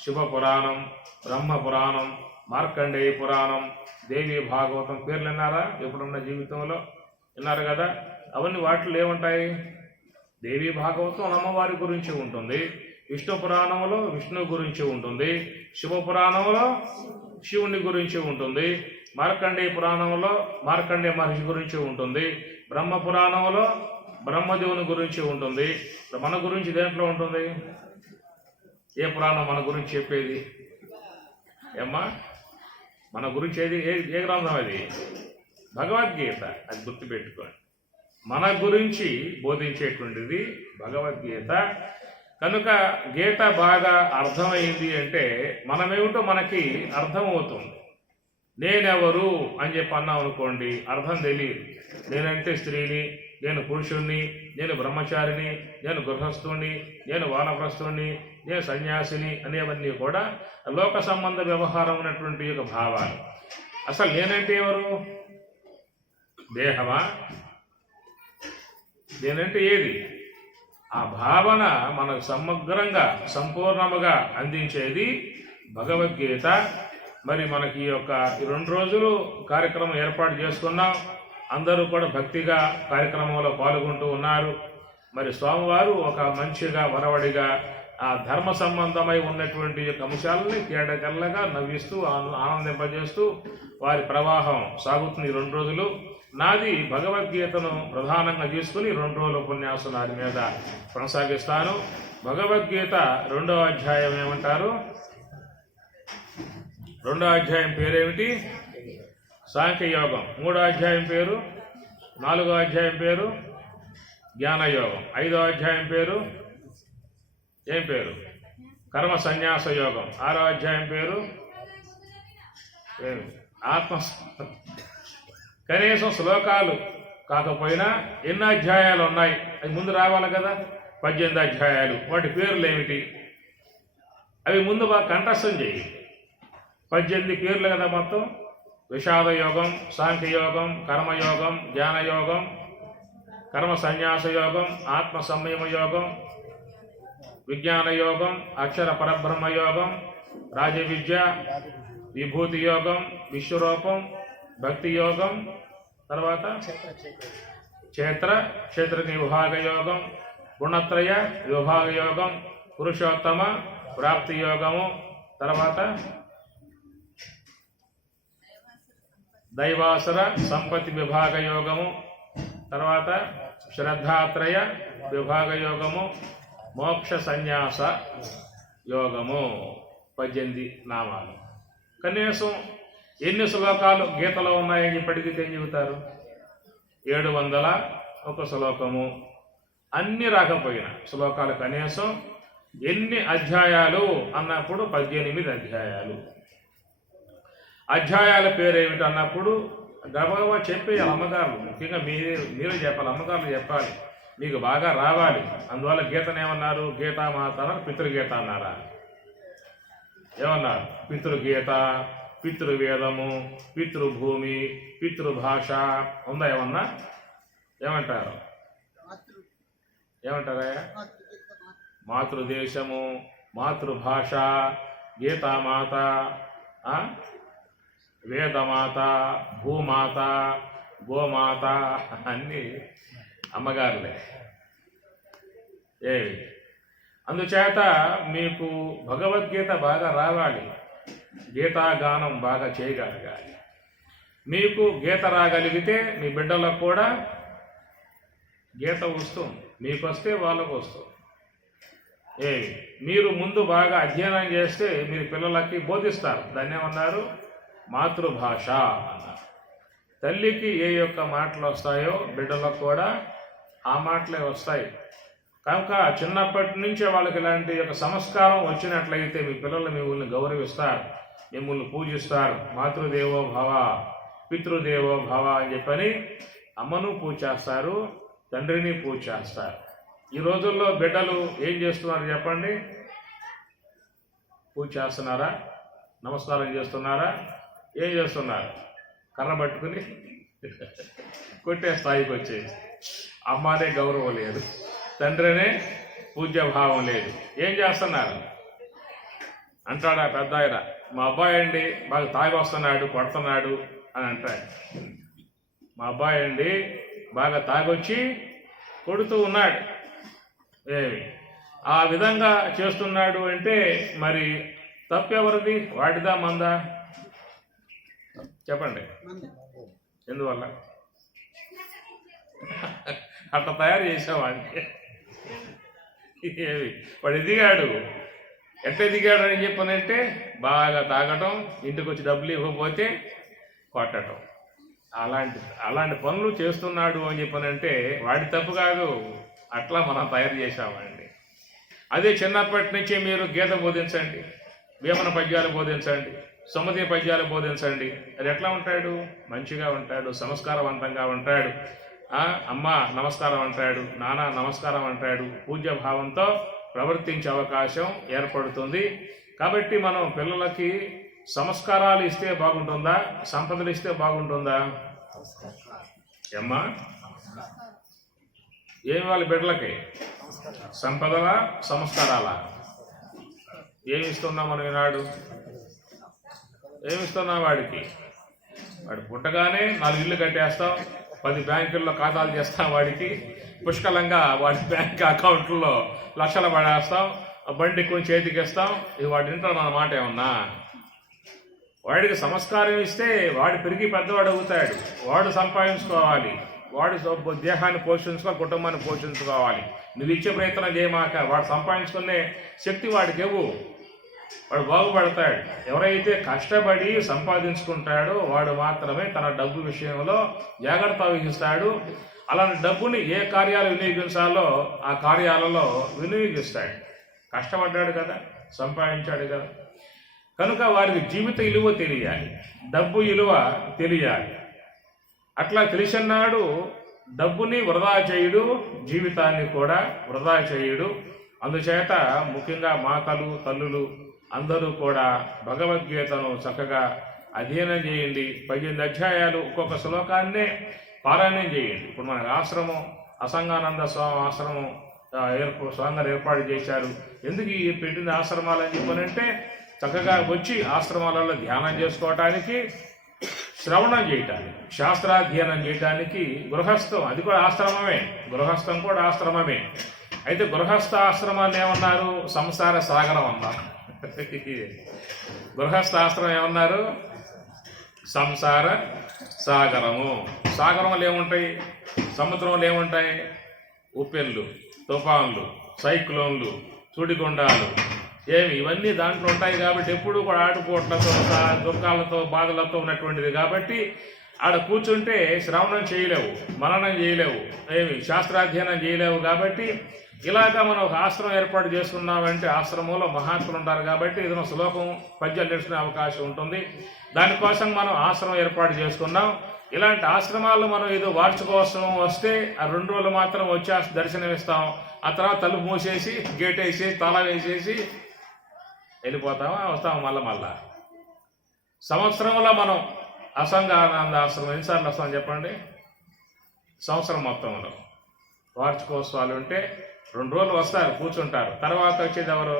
శివ పురాణం, బ్రహ్మ పురాణం, మార్కండేయ పురాణం, దేవి భాగవతం పేర్లు విన్నారా? ఎప్పుడున్న జీవితంలో విన్నారు కదా. అవన్నీ వాటిలో ఏముంటాయి? దేవి భాగవతం అమ్మవారి గురించి ఉంటుంది, విష్ణు పురాణంలో విష్ణు గురించి ఉంటుంది, శివ పురాణంలో శివుని గురించి ఉంటుంది, మార్కండేయ పురాణంలో మార్కండేయ మహర్షి గురించి ఉంటుంది, బ్రహ్మ పురాణంలో బ్రహ్మదేవుని గురించి ఉంటుంది. మన గురించి దేంట్లో ఉంటుంది? ఏ పురాణం మన గురించి చెప్పేది? ఏమ్మా, మన గురించి ఏది? ఏ గ్రంథం అది? భగవద్గీత. అది గుర్తుపెట్టుకోండి. మన గురించి బోధించేటువంటిది భగవద్గీత. కనుక గీత బాగా అర్థమైంది అంటే మనమేమిటో మనకి అర్థమవుతుంది. నేనెవరు అని చెప్పి అన్నాం అనుకోండి, అర్థం తెలియదు. నేనంటే స్త్రీని, నేను పురుషుణ్ణి, నేను బ్రహ్మచారిని, నేను గృహస్థుణ్ణి, నేను వానప్రస్థుణ్ణి, నేను సన్యాసిని అనేవన్నీ కూడా లోక సంబంధ వ్యవహారం ఉన్నటువంటి యొక్క భావాలు. అసలు నేనంటే ఎవరు? దేహమా? నేనంటే ఏది? ఆ భావన మనకు సమగ్రంగా, సంపూర్ణముగా అందించేది భగవద్గీత. మరి మనకి ఈ 2 రోజులు కార్యక్రమం ఏర్పాటు చేసుకున్నాం. అందరూ కూడా భక్తిగా కార్యక్రమంలో పాల్గొంటూ ఉన్నారు. మరి స్వామివారు ఒక మంచిగా వరవడిగా ఆ ధర్మ సంబంధమై ఉన్నటువంటి యొక్క అంశాలని తేటతెల్లగా నవ్విస్తూ ఆనందింపజేస్తూ వారి ప్రవాహం సాగుతుంది 2 రోజులు. నాది భగవద్గీతను ప్రధానంగా తీసుకుని 2 రోజుల ఉపన్యాసం దాని మీద కొనసాగిస్తాను. భగవద్గీత 2వ అధ్యాయం ఏమంటారు? 2వ అధ్యాయం పేరేమిటి? సాంఖ్యయోగం. 3వ అధ్యాయం పేరు, 4వ అధ్యాయం పేరు జ్ఞానయోగం, 5వ అధ్యాయం పేరు ఏం పేరు? కర్మ సన్యాస యోగం. 6వ అధ్యాయం పేరు ఆత్మ. కనీసం శ్లోకాలు కాకపోయినా ఎన్ని అధ్యాయాలు ఉన్నాయి అవి ముందు రావాలి కదా. 18 అధ్యాయాలు. వాటి పేర్లు ఏమిటి అవి ముందు బాగా కంఠస్థం చేయి. 18 పేర్లు కదా మొత్తం. విషాద యోగం, సాంఖ్యయోగం, కర్మయోగం, జ్ఞానయోగం, కర్మ సన్యాస యోగం, ఆత్మ సంయమ యోగం, విజ్ఞాన యోగం, అక్షర పరబ్రహ్మ యోగం, రాజవిద్య, విభూతి యోగం, విశ్వరూపం, భక్తి యోగం, తర్వాత క్షేత్ర విభాగ యోగం, గుణత్రయ విభాగ యోగం, పురుషోత్తమ ప్రాప్తి యోగము, తర్వాత దైవాసుర సంపత్తి విభాగ యోగము, తర్వాత శ్రద్ధాత్రయ విభాగ యోగము, మోక్ష సన్యాస యోగము. 18 నామాలు. కనీసం ఎన్ని శ్లోకాలు గీతలో ఉన్నాయని చెప్పి అడిగితే ఏం చెబుతారు? 701 శ్లోకము. అన్ని రాకపోయినా శ్లోకాలు కనీసం ఎన్ని అధ్యాయాలు అన్నప్పుడు 18 అధ్యాయాలు. అధ్యాయాల పేరేమిటి అన్నప్పుడు గబగబా చెప్పేయాలి అమ్మగారులు. ముఖ్యంగా మీరే చెప్పాలి, అమ్మగారులు చెప్పాలి, మీకు బాగా రావాలి. అందువల్ల గీతను ఏమన్నారు? గీతామాత అన్నారు, పితృగీత అన్నారా? ఏమన్నారు? పితృగీత, పితృవేదము, పితృభూమి, పితృభాష ఉందా ఏమన్నా? ఏమంటారు? ఏమంటారా? మాతృదేశము, మాతృభాష, గీతామాత, వేదమాత, భూమాత, గోమాత అన్నీ అమ్మగారులే. ఏవి అందుచేత మీకు భగవద్గీత బాగా రావాలి, గీతాగానం బాగా చేయగలగాలి. మీకు గీత రాగలిగితే మీ బిడ్డలకు కూడా గీత వస్తుంది. మీకు వస్తే వాళ్ళకు వస్తుంది. ఏవి మీరు ముందు బాగా అధ్యయనం చేస్తే మీరు పిల్లలకి బోధిస్తారు. దాన్ని ఏమన్నారు? మాతృభాష అన్నారు. తల్లికి ఏ యొక్క మాటలు వస్తాయో బిడ్డలకు కూడా ఆ మాటలే వస్తాయి. కనుక చిన్నప్పటి నుంచే వాళ్ళకి ఇలాంటి యొక్క సంస్కారం వచ్చినట్లయితే మీ పిల్లలు మిమ్మల్ని గౌరవిస్తారు, మిమ్మల్ని పూజిస్తారు. మాతృదేవో భవ, పితృదేవో భవ అని చెప్పని అమ్మను పూజ చేస్తారు, తండ్రిని పూజ చేస్తారు. ఈ రోజుల్లో బిడ్డలు ఏం చేస్తున్నారు చెప్పండి? పూజ చేస్తున్నారా? నమస్కారం చేస్తున్నారా? ఏం చేస్తున్నారు? కర్ర పట్టుకుని కొట్టే స్థాయికి వచ్చేది. అమ్మనే గౌరవం లేదు, తండ్రినే పూజ్యభావం లేదు. ఏం చేస్తున్నారు అంటాడా పెద్ద ఆయన, మా అబ్బాయి అండి బాగా తాగి వస్తున్నాడు, కొడుతున్నాడు అని అంటాడు. మా అబ్బాయి అండి బాగా తాగొచ్చి కొడుతూ ఉన్నాడు. ఏమి ఆ విధంగా చేస్తున్నాడు అంటే మరి తప్పెవరిది? వాడిదా మందా? చెప్పండి. ఎందువల్ల అట్లా తయారు చేసావాడిని? ఏమి వాడు ఎదిగాడు. ఎట్లా ఎదిగాడు అని చెప్పనంటే బాగా తాగటం, ఇంటికి వచ్చి డబ్బులు ఇవ్వకపోతే కొట్టడం, అలాంటి పనులు చేస్తున్నాడు అని చెప్పనంటే వాడి తప్పు కాదు, అట్లా మనం తయారు చేసామండి. అదే చిన్నప్పటి నుంచి మీరు గీత బోధించండి, వేమన పద్యాలు బోధించండి, సుమతి పద్యాలు బోధించండి. అది ఎట్లా ఉంటాడు? మంచిగా ఉంటాడు, సంస్కారవంతంగా ఉంటాడు. అమ్మ నమస్కారం అంటాడు, నాన్న నమస్కారం అంటాడు. పూజ్య భావంతో ప్రవర్తించే అవకాశం ఏర్పడుతుంది. కాబట్టి మనం పిల్లలకి సంస్కారాలు ఇస్తే బాగుంటుందా, సంపదలు ఇస్తే బాగుంటుందా? అమ్మా ఏమి వాళ్ళ బిడ్డలకి సంపదలా, సంస్కారాలా? ఏమిస్తున్నాం మనం ఈనాడు? ఏమిస్తున్నాం వాడికి? వాడు పుట్టగానే 4 ఇళ్ళు కట్టేస్తాం, 10 బ్యాంకుల్లో ఖాతాలు చేస్తాం, వాడికి పుష్కలంగా వాడి బ్యాంక్ అకౌంట్లో లక్షలు పడేస్తాం. బండి కొంచెం చేతికి ఇస్తాం, ఇది వాడి ఇంట్లో మన మాట ఏమన్నా. వాడికి సంస్కారం ఇస్తే వాడు పెరిగి పెద్దవాడు అవుతాడు, వాడు సంపాదించుకోవాలి, వాడు దేహాన్ని పోషించుకోవాలి, కుటుంబాన్ని పోషించుకోవాలి. నువ్వు ఇచ్చే ప్రయత్నం చేయమాక, వాడు సంపాదించుకునే శక్తి వాడికి ఇవ్వు, వాడు బాగుపడతాడు. ఎవరైతే కష్టపడి సంపాదించుకుంటాడో వాడు మాత్రమే తన డబ్బు విషయంలో జాగ్రత్త వహిస్తాడు. అలాంటి డబ్బుని ఏ కార్యాలు వినియోగించాలో ఆ కార్యాలలో వినియోగిస్తాడు. కష్టపడ్డాడు కదా, సంపాదించాడు కదా, కనుక వారికి జీవిత విలువ తెలియాలి, డబ్బు విలువ తెలియాలి. అట్లా తెలిసినాడు డబ్బుని వృధా చేయుడు, జీవితాన్ని కూడా వృధా చేయుడు. అందుచేత ముఖ్యంగా మాతలు, తల్లులు అందరూ కూడా భగవద్గీతను చక్కగా అధ్యయనం చేయండి. 18 అధ్యాయాలు ఒక్కొక్క శ్లోకాన్నే పారాయణం చేయండి. ఇప్పుడు మనకు ఆశ్రమం అసంగానంద స్వామి ఆశ్రమం స్వామిగారు ఏర్పాటు చేశారు. ఎందుకు ఈ పెట్టిన ఆశ్రమాలు అని చెప్పనంటే చక్కగా వచ్చి ఆశ్రమాలలో ధ్యానం చేసుకోవటానికి, శ్రవణం చేయటానికి, శాస్త్రాధ్యయనం చేయటానికి. గృహస్థం అది కూడా ఆశ్రమమే, గృహస్థం కూడా ఆశ్రమమే. అయితే గృహస్థ ఆశ్రమాన్ని ఏమన్నారు? సంసార సాగరం అన్నారు. గృహస్థ ఆశ్రమం ఏమన్నారు? సంసార సాగరము. సాగరంలో ఏముంటాయి? సముద్రంలో ఏముంటాయి? ఉప్పెన్లు, తుఫాన్లు, సైక్లోన్లు, సుడిగుండాలు, ఇవన్నీ దాంట్లో ఉంటాయి. కాబట్టి ఎప్పుడు కూడా ఆటుపోట్లతో, దుఃఖాలతో, బాధలతో ఉన్నటువంటిది. కాబట్టి ఆడ కూర్చుంటే శ్రవణం చేయలేవు, మననం చేయలేవు, శాస్త్రాధ్యయనం చేయలేవు. కాబట్టి ఇలాగా మనం ఒక ఆశ్రమం ఏర్పాటు చేసుకున్నామంటే ఆశ్రమంలో మహాత్ములు ఉంటారు కాబట్టి ఏదైనా శ్లోకం పద్యాలు నేర్చుకునే అవకాశం ఉంటుంది. దానికోసం మనం ఆశ్రమం ఏర్పాటు చేసుకున్నాం. ఇలాంటి ఆశ్రమాల్లో మనం ఏదో వార్షికోత్సవం వస్తే ఆ 2 రోజులు మాత్రం వచ్చి దర్శనం ఇస్తాం. ఆ తర్వాత తలుపు మూసేసి, గేట్ వేసేసి, తాళం వేసేసి వెళ్ళిపోతామా, వస్తాము మళ్ళా. సంవత్సరంలో మనం అసంగానంద ఆశ్రమం ఎన్నిసార్లు వస్తాం చెప్పండి? సంవత్సరం మొత్తంలో వార్షికోత్సవాలు ఉంటే 2 రోజులు వస్తారు, కూర్చుంటారు. తర్వాత వచ్చేది ఎవరు?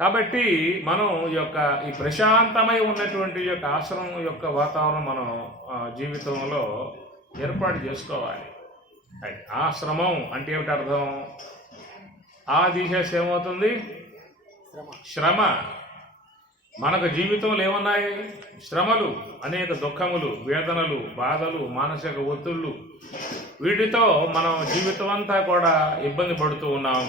కాబట్టి మనం ఈ ప్రశాంతమై ఉన్నటువంటి యొక్క ఆశ్రమం యొక్క వాతావరణం మనం జీవితంలో ఏర్పాటు చేసుకోవాలి. ఆశ్రమం అంటే ఏమిటి అర్థం? ఆ తీసేసి ఏమవుతుంది? శ్రమ. మనకు జీవితంలో ఏమున్నాయి? శ్రమలు, అనేక దుఃఖములు, వేదనలు, బాధలు, మానసిక ఒత్తిళ్ళు. వీటితో మనం జీవితం అంతా కూడా ఇబ్బంది పడుతూ ఉన్నాం.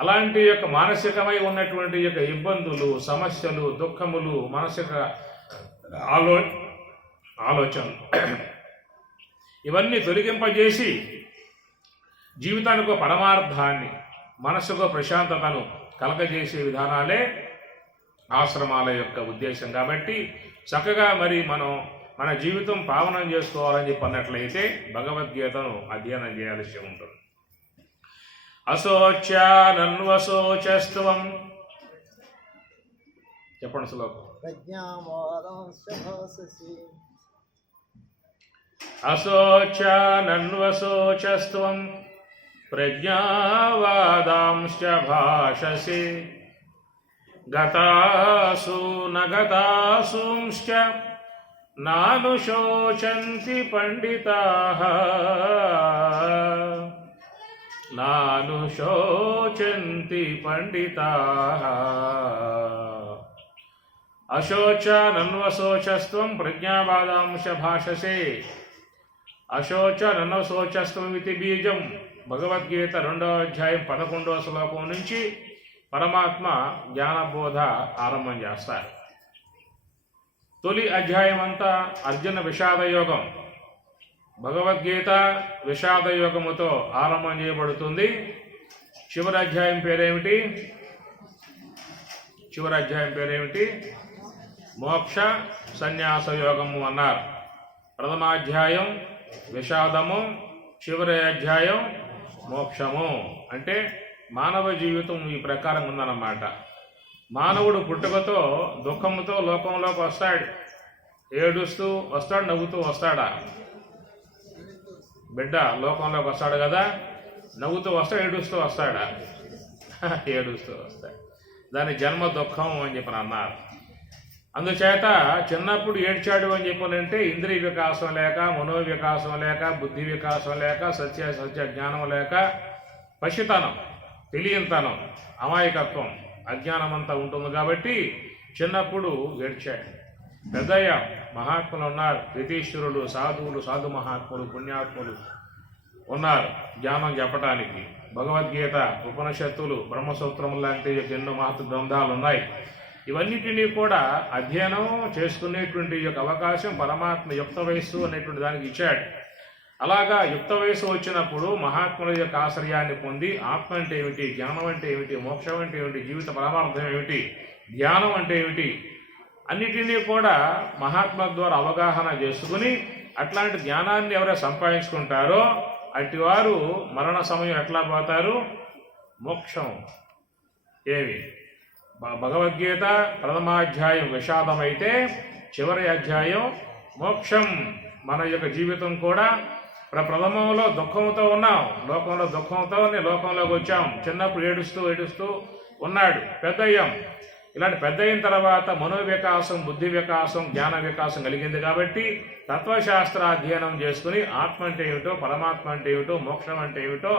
అలాంటి యొక్క మానసికమై ఉన్నటువంటి యొక్క ఇబ్బందులు, సమస్యలు, దుఃఖములు, మానసిక ఆలోచనలు ఇవన్నీ తొలగింపజేసి జీవితానికి ఒక పరమార్థాన్ని, మనసుకు ప్రశాంతతను కలగజేసే విధానాలే ఆశ్రమాల యొక్క ఉద్దేశం. కాబట్టి చక్కగా మరి మనం మన జీవితం పావనం చేసుకోవాలని చెప్పి అన్నట్లయితే భగవద్గీతను అధ్యయనం చేయాల్సి ఉంటుంది. అశోచ్యానన్వశోచస్త్వం. చెప్పండి శ్లోకం. అశోచ్యానన్వశోచస్త్వం ప్రజ్ఞావాదాంశ్చ భాషసి గతాసు నగతాసూంశ్చ నానుశోచంతి పండితాః నానుశోచంతి పండితాః. అశోచనన్వశోచస్త్వం ప్రజ్ఞావాదాంశ భాషసే. అశోచనన్వశోచస్త్వం ఇది బీజం. భగవద్గీత 2వ అధ్యాయం 11వ శ్లోకం నుంచి పరమాత్మ జ్ఞానబోధ ఆరంభం చేస్తారు. తొలి అధ్యాయం అంతా అర్జున విషాదయోగం. భగవద్గీత విషాదయోగముతో ఆరంభం చేయబడుతుంది. చివరి అధ్యాయం పేరేమిటి? మోక్ష సన్యాస యోగము అన్నారు. ప్రథమాధ్యాయం విషాదము, చివరి అధ్యాయం మోక్షము. అంటే మానవ జీవితం ఈ ప్రకారం ఉందన్నమాట. మానవుడు పుట్టుకతో దుఃఖముతో లోకంలోకి వస్తాడు, ఏడుస్తూ వస్తాడు, నవ్వుతూ వస్తాడా? బిడ్డ లోకంలోకి వస్తాడు కదా, నవ్వుతూ వస్తాడు, ఏడుస్తూ వస్తాడా? ఏడుస్తూ వస్తాడు. దాని జన్మ దుఃఖం అని చెప్పని అన్నారు. అందుచేత చిన్నప్పుడు ఏడ్చాడు అని చెప్పనంటే ఇంద్రియ వికాసం లేక, మనో వికాసం లేక, బుద్ధి వికాసం లేక, సత్య జ్ఞానం లేక, పసితనం తెలియంతనం, అమాయకత్వం, అజ్ఞానం అంతా ఉంటుంది కాబట్టి చిన్నప్పుడు ఏడ్చాడు. పెద్దయ్య మహాత్ములు ఉన్నారు, యతీశ్వరులు, సాధువులు, సాధు మహాత్ములు, పుణ్యాత్ములు ఉన్నారు జ్ఞానం చెప్పటానికి. భగవద్గీత, ఉపనిషత్తులు, బ్రహ్మసూత్రములు లాంటి ఎన్నో మహత్ గ్రంథాలు ఉన్నాయి. ఇవన్నిటినీ కూడా అధ్యయనం చేసుకునేటువంటి యొక్క అవకాశం పరమాత్మ యుక్త వయస్సు అనేటువంటి దానికి ఇచ్చాడు. అలాగా యుక్త వయస్సు వచ్చినప్పుడు మహాత్ముల యొక్క ఆశ్రయాన్ని పొంది ఆత్మ అంటే ఏమిటి, జ్ఞానం అంటే ఏమిటి, మోక్షం అంటే ఏమిటి, జీవిత పరమార్థం ఏమిటి, ధ్యానం అంటే ఏమిటి, అన్నిటినీ కూడా మహాత్ముల ద్వారా అవగాహన చేసుకుని అట్లాంటి జ్ఞానాన్ని ఎవరైనా సంపాదించుకుంటారో అటివారు మరణ సమయం ఎట్లా పోతారు? మోక్షం. ఏమి భగవద్గీత ప్రథమాధ్యాయం విషాదమైతే చివరి అధ్యాయం మోక్షం. మన యొక్క జీవితం కూడా ప్రథమంలో దుఃఖంతో ఉన్నాం, లోకంలో దుఃఖంతోనే లోకంలోకి వచ్చాం. చిన్నప్పుడు ఏడుస్తూ ఉన్నాడు, పెద్దయ్యాం. ఇలాంటి పెద్ద అయిన తర్వాత మనోవికాసం, బుద్ధి వికాసం, జ్ఞాన వికాసం కలిగింది కాబట్టి తత్వశాస్త్ర అధ్యయనం చేసుకుని ఆత్మ అంటే ఏమిటో, పరమాత్మ అంటే ఏమిటో, మోక్షం అంటే ఏమిటో,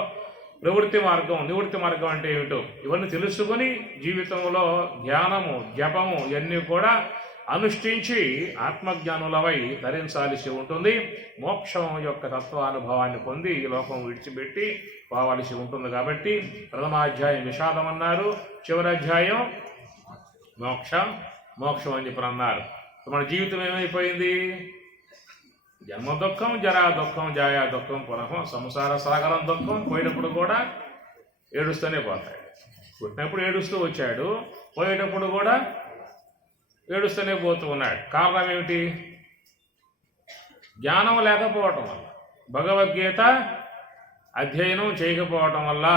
ప్రవృత్తి మార్గం, నివృత్తి మార్గం అంటే ఏమిటో ఇవన్నీ తెలుసుకుని జీవితంలో ధ్యానము, జపము ఇవన్నీ కూడా అనుష్ఠించి ఆత్మజ్ఞానులవై ధరించాల్సి ఉంటుంది. మోక్షం యొక్క తత్వానుభవాన్ని పొంది ఈ లోకం విడిచిపెట్టి పోవాల్సి ఉంటుంది. కాబట్టి ప్రథమాధ్యాయం విషాదం అన్నారు, చివరి అధ్యాయం మోక్షం అని చెప్పి అన్నారు. మన జీవితం ఏమైపోయింది? జన్మ దుఃఖం, జరా దుఃఖం, జాయా దుఃఖం, పునః సంసార సాగరం దుఃఖం. పోయేటప్పుడు కూడా ఏడుస్తూనే పోతాడు. పుట్టినప్పుడు ఏడుస్తూ వచ్చాడు, పోయేటప్పుడు కూడా ఏడుస్తూనే పోతూ ఉన్నాడు. కారణం ఏమిటి? జ్ఞానం లేకపోవటం వల్ల, భగవద్గీత అధ్యయనం చేయకపోవటం వల్ల,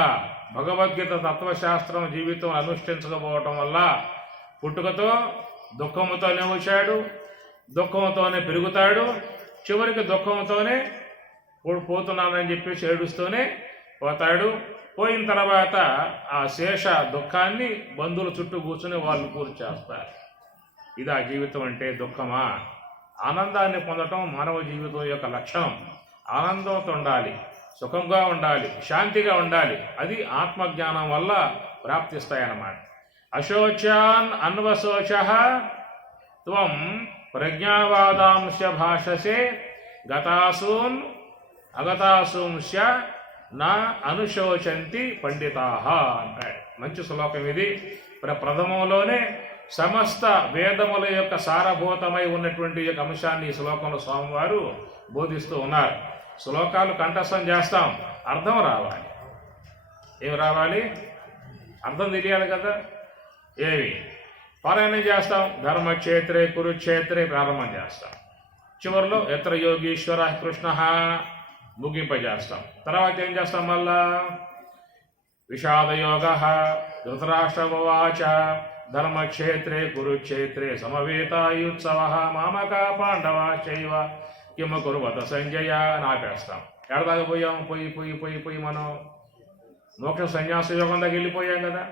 భగవద్గీత తత్వశాస్త్రం జీవితం అనుష్ఠించకపోవటం వల్ల పుట్టుకతో దుఃఖంతోనే వచ్చాడు, దుఃఖంతోనే పెరుగుతాడు, చివరికి దుఃఖంతోనే పోతున్నానని చెప్పేసి ఏడుస్తూనే పోతాడు. పోయిన తర్వాత ఆ శేష దుఃఖాన్ని బంధువుల చుట్టూ కూర్చుని వాళ్ళు పూర్తి చేస్తారు. ఇది ఆ జీవితం అంటే దుఃఖమా? ఆనందాన్ని పొందటం మానవ జీవితం యొక్క లక్షణం. ఆనందంతో ఉండాలి, సుఖంగా ఉండాలి, శాంతిగా ఉండాలి. అది ఆత్మజ్ఞానం వల్ల ప్రాప్తిస్తాయన్నమాట. అశోచాన్ అన్వశోచ త్వం ప్రజ్ఞావాదాంశ భాషసే గతాసూన్ అగతాసూంశ నా అనుశోచంతి పండితాః అంటాడు. మంచి శ్లోకం ఇది. ప్రథమంలోనే సమస్త వేదముల యొక్క సారభూతమై ఉన్నటువంటి యొక్క అంశాన్ని ఈ శ్లోకంలో స్వామివారు బోధిస్తూ ఉన్నారు. శ్లోకాలు కంఠస్థం చేస్తాం, అర్థం రావాలి. ఏమి రావాలి? అర్థం తెలియాలి కదా. ఏమి పారాయణం చేస్తాం, ధర్మక్షేత్రే కురుక్షేత్రే ప్రారంభం చేస్తాం, చివరిలో ఎత్ర యోగీశ్వర కృష్ణ ముగింపజేస్తాం. తర్వాత ఏం చేస్తాం? మళ్ళా విషాదయోగ ధృతరాష్ట్రవాచ ధర్మక్షేత్రే కురుక్షేత్రే సమవేతాయుత్సవ మామకా పాండవాశ్చైవ కిమ కుర్వత సంజయ అని ఆపేస్తాం. ఎడదాకా పోయాం? పోయి మనం మోక్ష సన్యాస యోగం దగ్గర వెళ్ళిపోయాం కదా.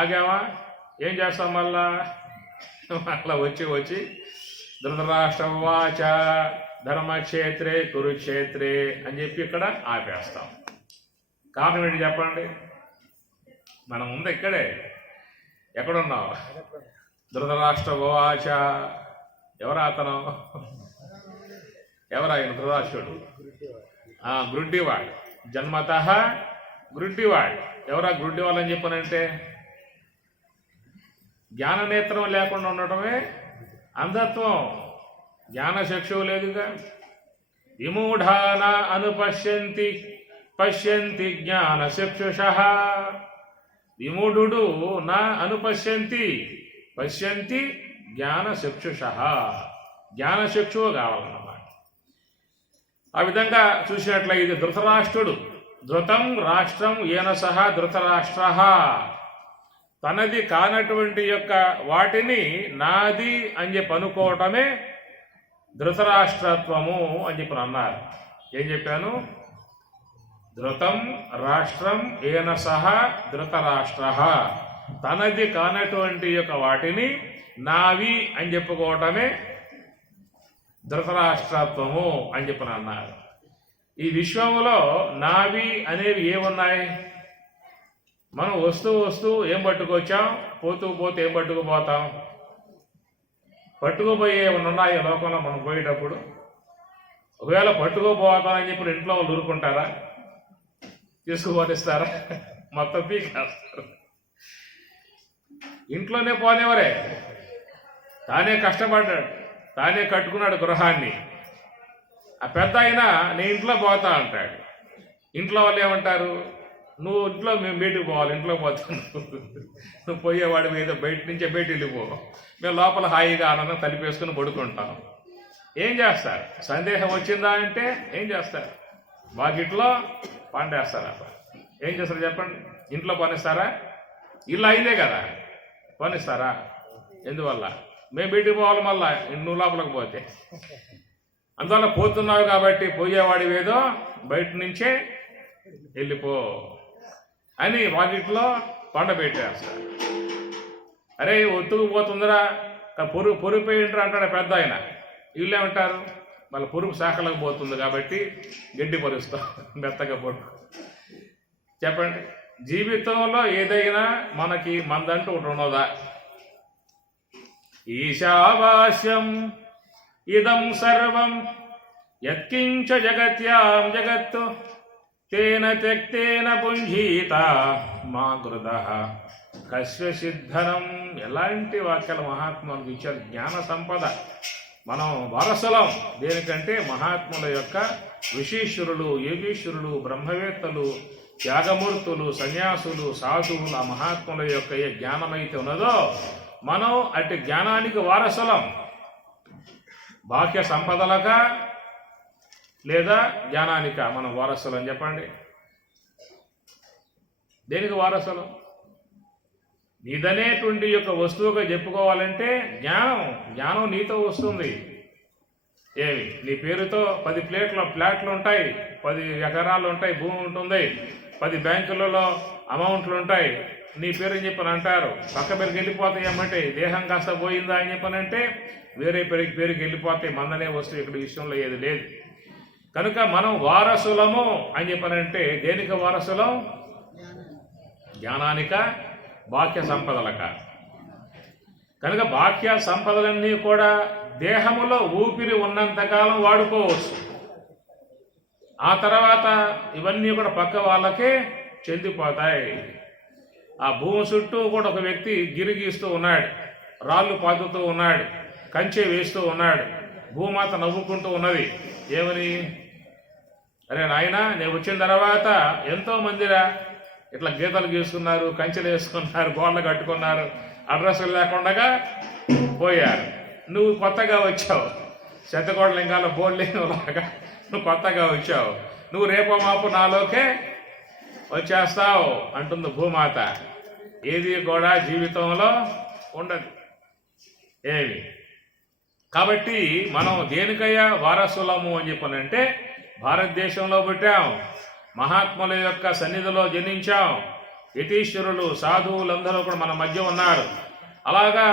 ఆగామా? ఏం చేస్తాం? మళ్ళా వచ్చి ధృతరాష్ట్రవాచ ధర్మక్షేత్రే కురుక్షేత్రే అని చెప్పి ఇక్కడ ఆపేస్తాం. కారణం ఏంటి చెప్పండి? మనం ఉంది ఇక్కడే. ఎక్కడున్నావు? ధృతరాష్ట్రవాచ. ఎవరా అతను? ఎవరాయన? ధృతరాష్ట్రుడు గ్రుడ్డివాడు, జన్మత గ్రుడ్డివాడు. ఎవరా గ్రుడ్డివాళ్ళు అని చెప్పనంటే జ్ఞాననేత్రం లేకుండా ఉండటమే అంధత్వం. జ్ఞానచక్షువు లేదుగా. విమూఢాన అనుపశ్యంతి పశ్యంతి జ్ఞానచక్షుషః. విమూఢుడు నా అనుపశ్యంతి పశ్యంతి జ్ఞానచక్షుషః. జ్ఞానచక్షువు కావాలన్నమాట. ఆ విధంగా చూసినట్లయితే ధృతరాష్ట్రుడు, ధృతం రాష్ట్రం ఏన సహ ధృతరాష్ట్రః, తనది కానటువంటి యొక్క వాటిని నాది అని చెప్పి అనుకోవటమే ధృతరాష్ట్రత్వము అని చెప్పి అన్నారు. ఏం చెప్పాను? ధృతం రాష్ట్రం ఏన సహ ధృతరాష్ట్రః, తనది కానటువంటి యొక్క వాటిని నావి అని చెప్పుకోవటమే ధృతరాష్ట్రత్వము అని చెప్పి అన్నారు. ఈ విశ్వంలో నావి అనేవి ఏమున్నాయి? మనం వస్తూ వస్తూ ఏం పట్టుకొచ్చాం, పోతూ పోతే ఏం పట్టుకుపోతాం? పట్టుకుపోయే ఏమైనా ఉన్నాయి లోకంలో మనం పోయేటప్పుడు? ఒకవేళ పట్టుకుపోతామని చెప్పి ఇంట్లో వాళ్ళు ఊరుకుంటారా? తీసుకుపోనిస్తారా? మొత్తం పీకేస్తారు. ఇంట్లోనే పోనేవరే. తానే కష్టపడ్డాడు, తానే కట్టుకున్నాడు గృహాన్ని. ఆ పెద్ద అయినా నీ ఇంట్లో పోతా అంటాడు. ఇంట్లో వాళ్ళు ఏమంటారు? నువ్వు ఇంట్లో మేము బయటకు పోవాలి, ఇంట్లో పోతాను, నువ్వు పోయేవాడి మీద బయట నుంచే బయట వెళ్ళిపో, మేము లోపల హాయిగా ఆనందం తలిపేసుకుని పడుకుంటాం. ఏం చేస్తారు? సందేహం వచ్చిందా అంటే ఏం చేస్తారు? వాకిట్లో పండేస్తారా? ఏం చేస్తారు చెప్పండి? ఇంట్లో పనిస్తారా? ఇల్లు అయిందే కదా, పనిస్తారా? ఎందువల్ల? మేము బయటికి పోవాలి, మళ్ళా నువ్వు లోపలికి పోతే. అందువల్ల పోతున్నావు కాబట్టి పోయేవాడి ఏదో బయట నుంచే వెళ్ళిపో అని వాకిట్లో పండ పెట్టేస్తారు. అరే ఒత్తుకుపోతుందిరా, పొరిపోయింటారు అంటాడు పెద్ద ఆయన. వీళ్ళు ఏమంటారు? మళ్ళీ పొరుపు శాఖలకు పోతుంది కాబట్టి గడ్డి పరుస్తాం, మెత్తగా పొట్టు. చెప్పండి, జీవితంలో ఏదైనా మనకి మందంటూ ఒకటి ఉన్నదా? ఈశావాస్యం ఇదం సర్వం యత్కించ జగత్యాం జగత్తు తేన త్యక్తేన పుంజీత మా కృత కశ్వ సిద్ధనం. ఎలాంటి వాక్యాలు మహాత్ములకు ఇచ్చారు? జ్ఞాన సంపద. మనం వారసులం దేనికంటే మహాత్ముల యొక్క ఋషీశ్వరులు, యోగీశ్వరులు, బ్రహ్మవేత్తలు, త్యాగమూర్తులు, సన్యాసులు, సాధువులు, ఆ మహాత్ముల యొక్క ఏ జ్ఞానమైతే ఉన్నదో మనం అట్టి జ్ఞానానికి వారసులం. బాహ్య సంపదలగా లేదా జ్ఞానానిక మనం వారసులం? చెప్పండి, దేనికి వారసులం? నీదనేటువంటి యొక్క వస్తువుగా చెప్పుకోవాలంటే జ్ఞానం నీతో వస్తుంది. ఏమి? నీ పేరుతో 10 ఫ్లాట్లు ఉంటాయి, 10 ఎకరాలు ఉంటాయి, భూమి ఉంటుంది, 10 బ్యాంకులలో అమౌంట్లు ఉంటాయి. నీ పేరు అని చెప్పని అంటారు. పక్క పేరుకి వెళ్ళిపోతాయి ఏమంటే దేహం కాస్త పోయిందా అని చెప్పనంటే వేరే పేరుకి వెళ్ళిపోతాయి. మందనే వస్తువు ఇక్కడ విషయంలో ఏది లేదు. కనుక మనం వారసులము అని చెప్పనంటే దేనికి వారసులం? జ్ఞానానిక, బాహ్య సంపదలక. కనుక బాహ్య సంపదలన్నీ కూడా దేహములో ఊపిరి ఉన్నంతకాలం వాడుకోవచ్చు. ఆ తర్వాత ఇవన్నీ కూడా పక్క వాళ్ళకే చెందిపోతాయి. ఆ భూమి చుట్టూ కూడా ఒక వ్యక్తి గిరిగీస్తూ ఉన్నాడు, రాళ్ళు పాతుతూ ఉన్నాడు, కంచె వేస్తూ ఉన్నాడు. భూమాత నవ్వుకుంటూ ఉన్నది. ఏమని? అరే నాయన, నేను వచ్చిన తర్వాత ఎంతో మందిరా ఇట్లా గీతలు గీసుకున్నారు, కంచెలు వేసుకున్నారు, గోడలు కట్టుకున్నారు, అడ్రస్లు లేకుండా పోయారు. నువ్వు కొత్తగా వచ్చావు, శతకోట లింగాల బోర్డులాగా నువ్వు కొత్తగా వచ్చావు. నువ్వు రేపో మాపు నాలోకే వచ్చేస్తావు అంటుంది భూమాత. ఏది కూడా జీవితంలో ఉండదు ఏమి. కాబట్టి మనం దేనికయ్యా వారసులము అని చెప్పనంటే భారతదేశంలో పుట్టాం, మహాత్ముల యొక్క సన్నిధిలో జనించాం, యతీశ్వరులు, సాధువులందరూ కూడా మన మధ్య ఉన్నారు. అలాగా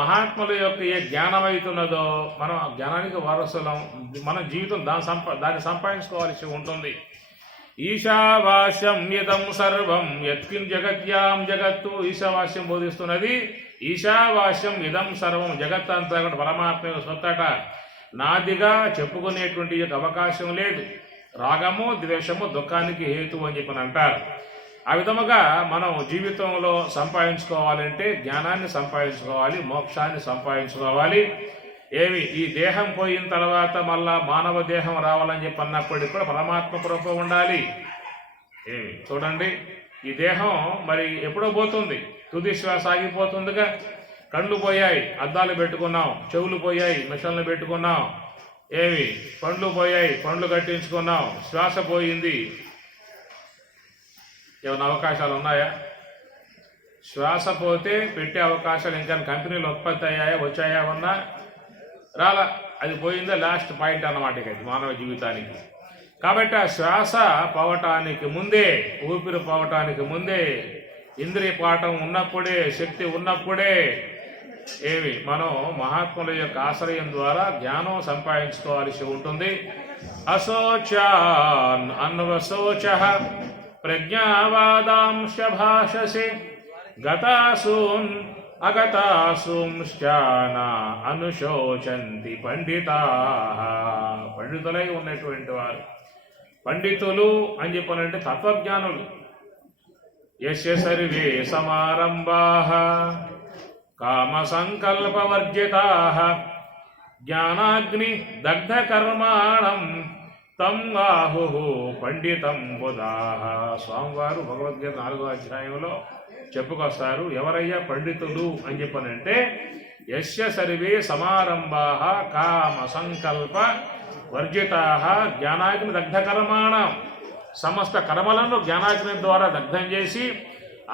మహాత్ముల యొక్క ఏ జ్ఞానం అవుతున్నదో మనం ఆ జ్ఞానానికి వారసులం. మన జీవితం దాన్ని సంపాదించుకోవాల్సి ఉంటుంది. ఈశావాస్యం ఇదం సర్వం యత్కిం జగత్యాం జగత్తు. ఈశావాస్యం బోధిస్తున్నది ఈశావాస్యం ఇదం సర్వం, జగత్తంతా కూడా పరమాత్మ సొత్తట, నాదిగా చెప్పుకునేటువంటి అవకాశం లేదు. రాగము ద్వేషము దుఃఖానికి హేతు అని చెప్పని అంటారు. ఆ విధముగా మనం జీవితంలో సంపాదించుకోవాలంటే జ్ఞానాన్ని సంపాదించుకోవాలి, మోక్షాన్ని సంపాదించుకోవాలి. ఏమి? ఈ దేహం పోయిన తర్వాత మళ్ళా మానవ దేహం రావాలని చెప్పి అన్నప్పటికీ కూడా పరమాత్మ కృప ఉండాలి. ఏమి? చూడండి, ఈ దేహం మరి ఎప్పుడో పోతుంది, తుది శ్వాస ఆగిపోతుందిగా. కళ్ళు పోయాయి, అద్దాలు పెట్టుకున్నాం, చెవులు పోయాయి, మిషన్లు పెట్టుకున్నాం. ఏమి? పండ్లు పోయాయి, పండ్లు కట్టించుకున్నాం, శ్వాస పోయింది. ఏమైనా అవకాశాలు ఉన్నాయా? శ్వాస పోతే పెట్టే అవకాశాలు ఇంకా కంపెనీలు ఉత్పత్తి అయ్యాయా, వచ్చాయా? ఉన్నా రాలా, అది పోయిందే లాస్ట్ పాయింట్ అన్నమాట ఇది మానవ జీవితానికి. కాబట్టి ఆ శ్వాస పోవటానికి ముందే, ఊపిరి పోవటానికి ముందే, ఇంద్రియ పాఠం ఉన్నప్పుడే, శక్తి ఉన్నప్పుడే ఏమి మనం మహాత్ముల యొక్క ఆశ్రయం ద్వారా జ్ఞానం సంపాదించుకోవాల్సి ఉంటుంది. అశోచాన్ అన్వశోచ ప్రజ్ఞావాదాంశ భాషసే గతాసూన్ అగతాసూంశ్చ న అనుశోచంతి పండితాః. పండితులై ఉన్నటువంటి వారు, పండితులు అని చెప్పాలంటే తత్వజ్ఞానులు. యస్య సర్వే సమారంభాః కామ సంకల్పవర్జితాః జ్ఞానాగ్ని దగ్ధ కర్మాణం తం ఆహుః పండితం బుధాః. స్వామివారు భగవద్గీత 4వ అధ్యాయంలో చెప్పుకొస్తారు. ఎవరయ్యా పండితులు అని చెప్పనంటే యస్య సర్వే సమారంభాః కామ సంకల్ప వర్జితాః జ్ఞానాగ్ని దగ్ధ కర్మాణం. సమస్త కర్మలను జ్ఞానాగ్ని ద్వారా దగ్ధం చేసి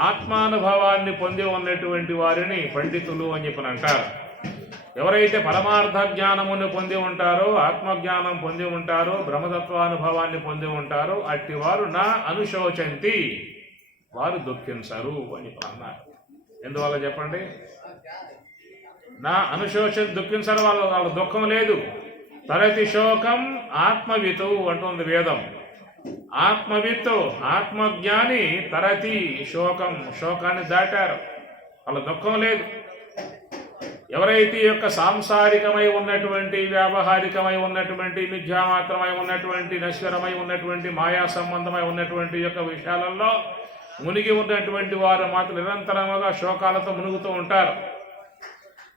ఆత్మానుభవాన్ని పొంది ఉన్నటువంటి వారిని పండితులు అని చెప్పని అంటారు. ఎవరైతే పరమార్థ జ్ఞానమును పొంది ఉంటారో, ఆత్మజ్ఞానం పొంది ఉంటారో, బ్రహ్మతత్వానుభవాన్ని పొంది ఉంటారో అట్టి వారు నా అనుశోచంతి, వారు దుఃఖించరు అని అన్నారు. ఎందువల్ల చెప్పండి? నా అనుశోచంతి, దుఃఖించరు. వాళ్ళ దుఃఖం లేదు. తరతి శోకం ఆత్మవితు అంటుంది వేదం. ఆత్మవిత్తు, ఆత్మజ్ఞాని తరతి శోకం, శోకాన్ని దాటారు. వాళ్ళ దుఃఖం లేదు. ఎవరైతే యొక్క సాంసారికమై ఉన్నటువంటి, వ్యావహారికమై ఉన్నటువంటి, మిథ్యామాత్రమై ఉన్నటువంటి, నశ్వరమై ఉన్నటువంటి, మాయా సంబంధమై ఉన్నటువంటి యొక్క విషయాలలో మునిగి ఉన్నటువంటి వారు మాత్రం నిరంతరముగా శోకాలతో మునుగుతూ ఉంటారు.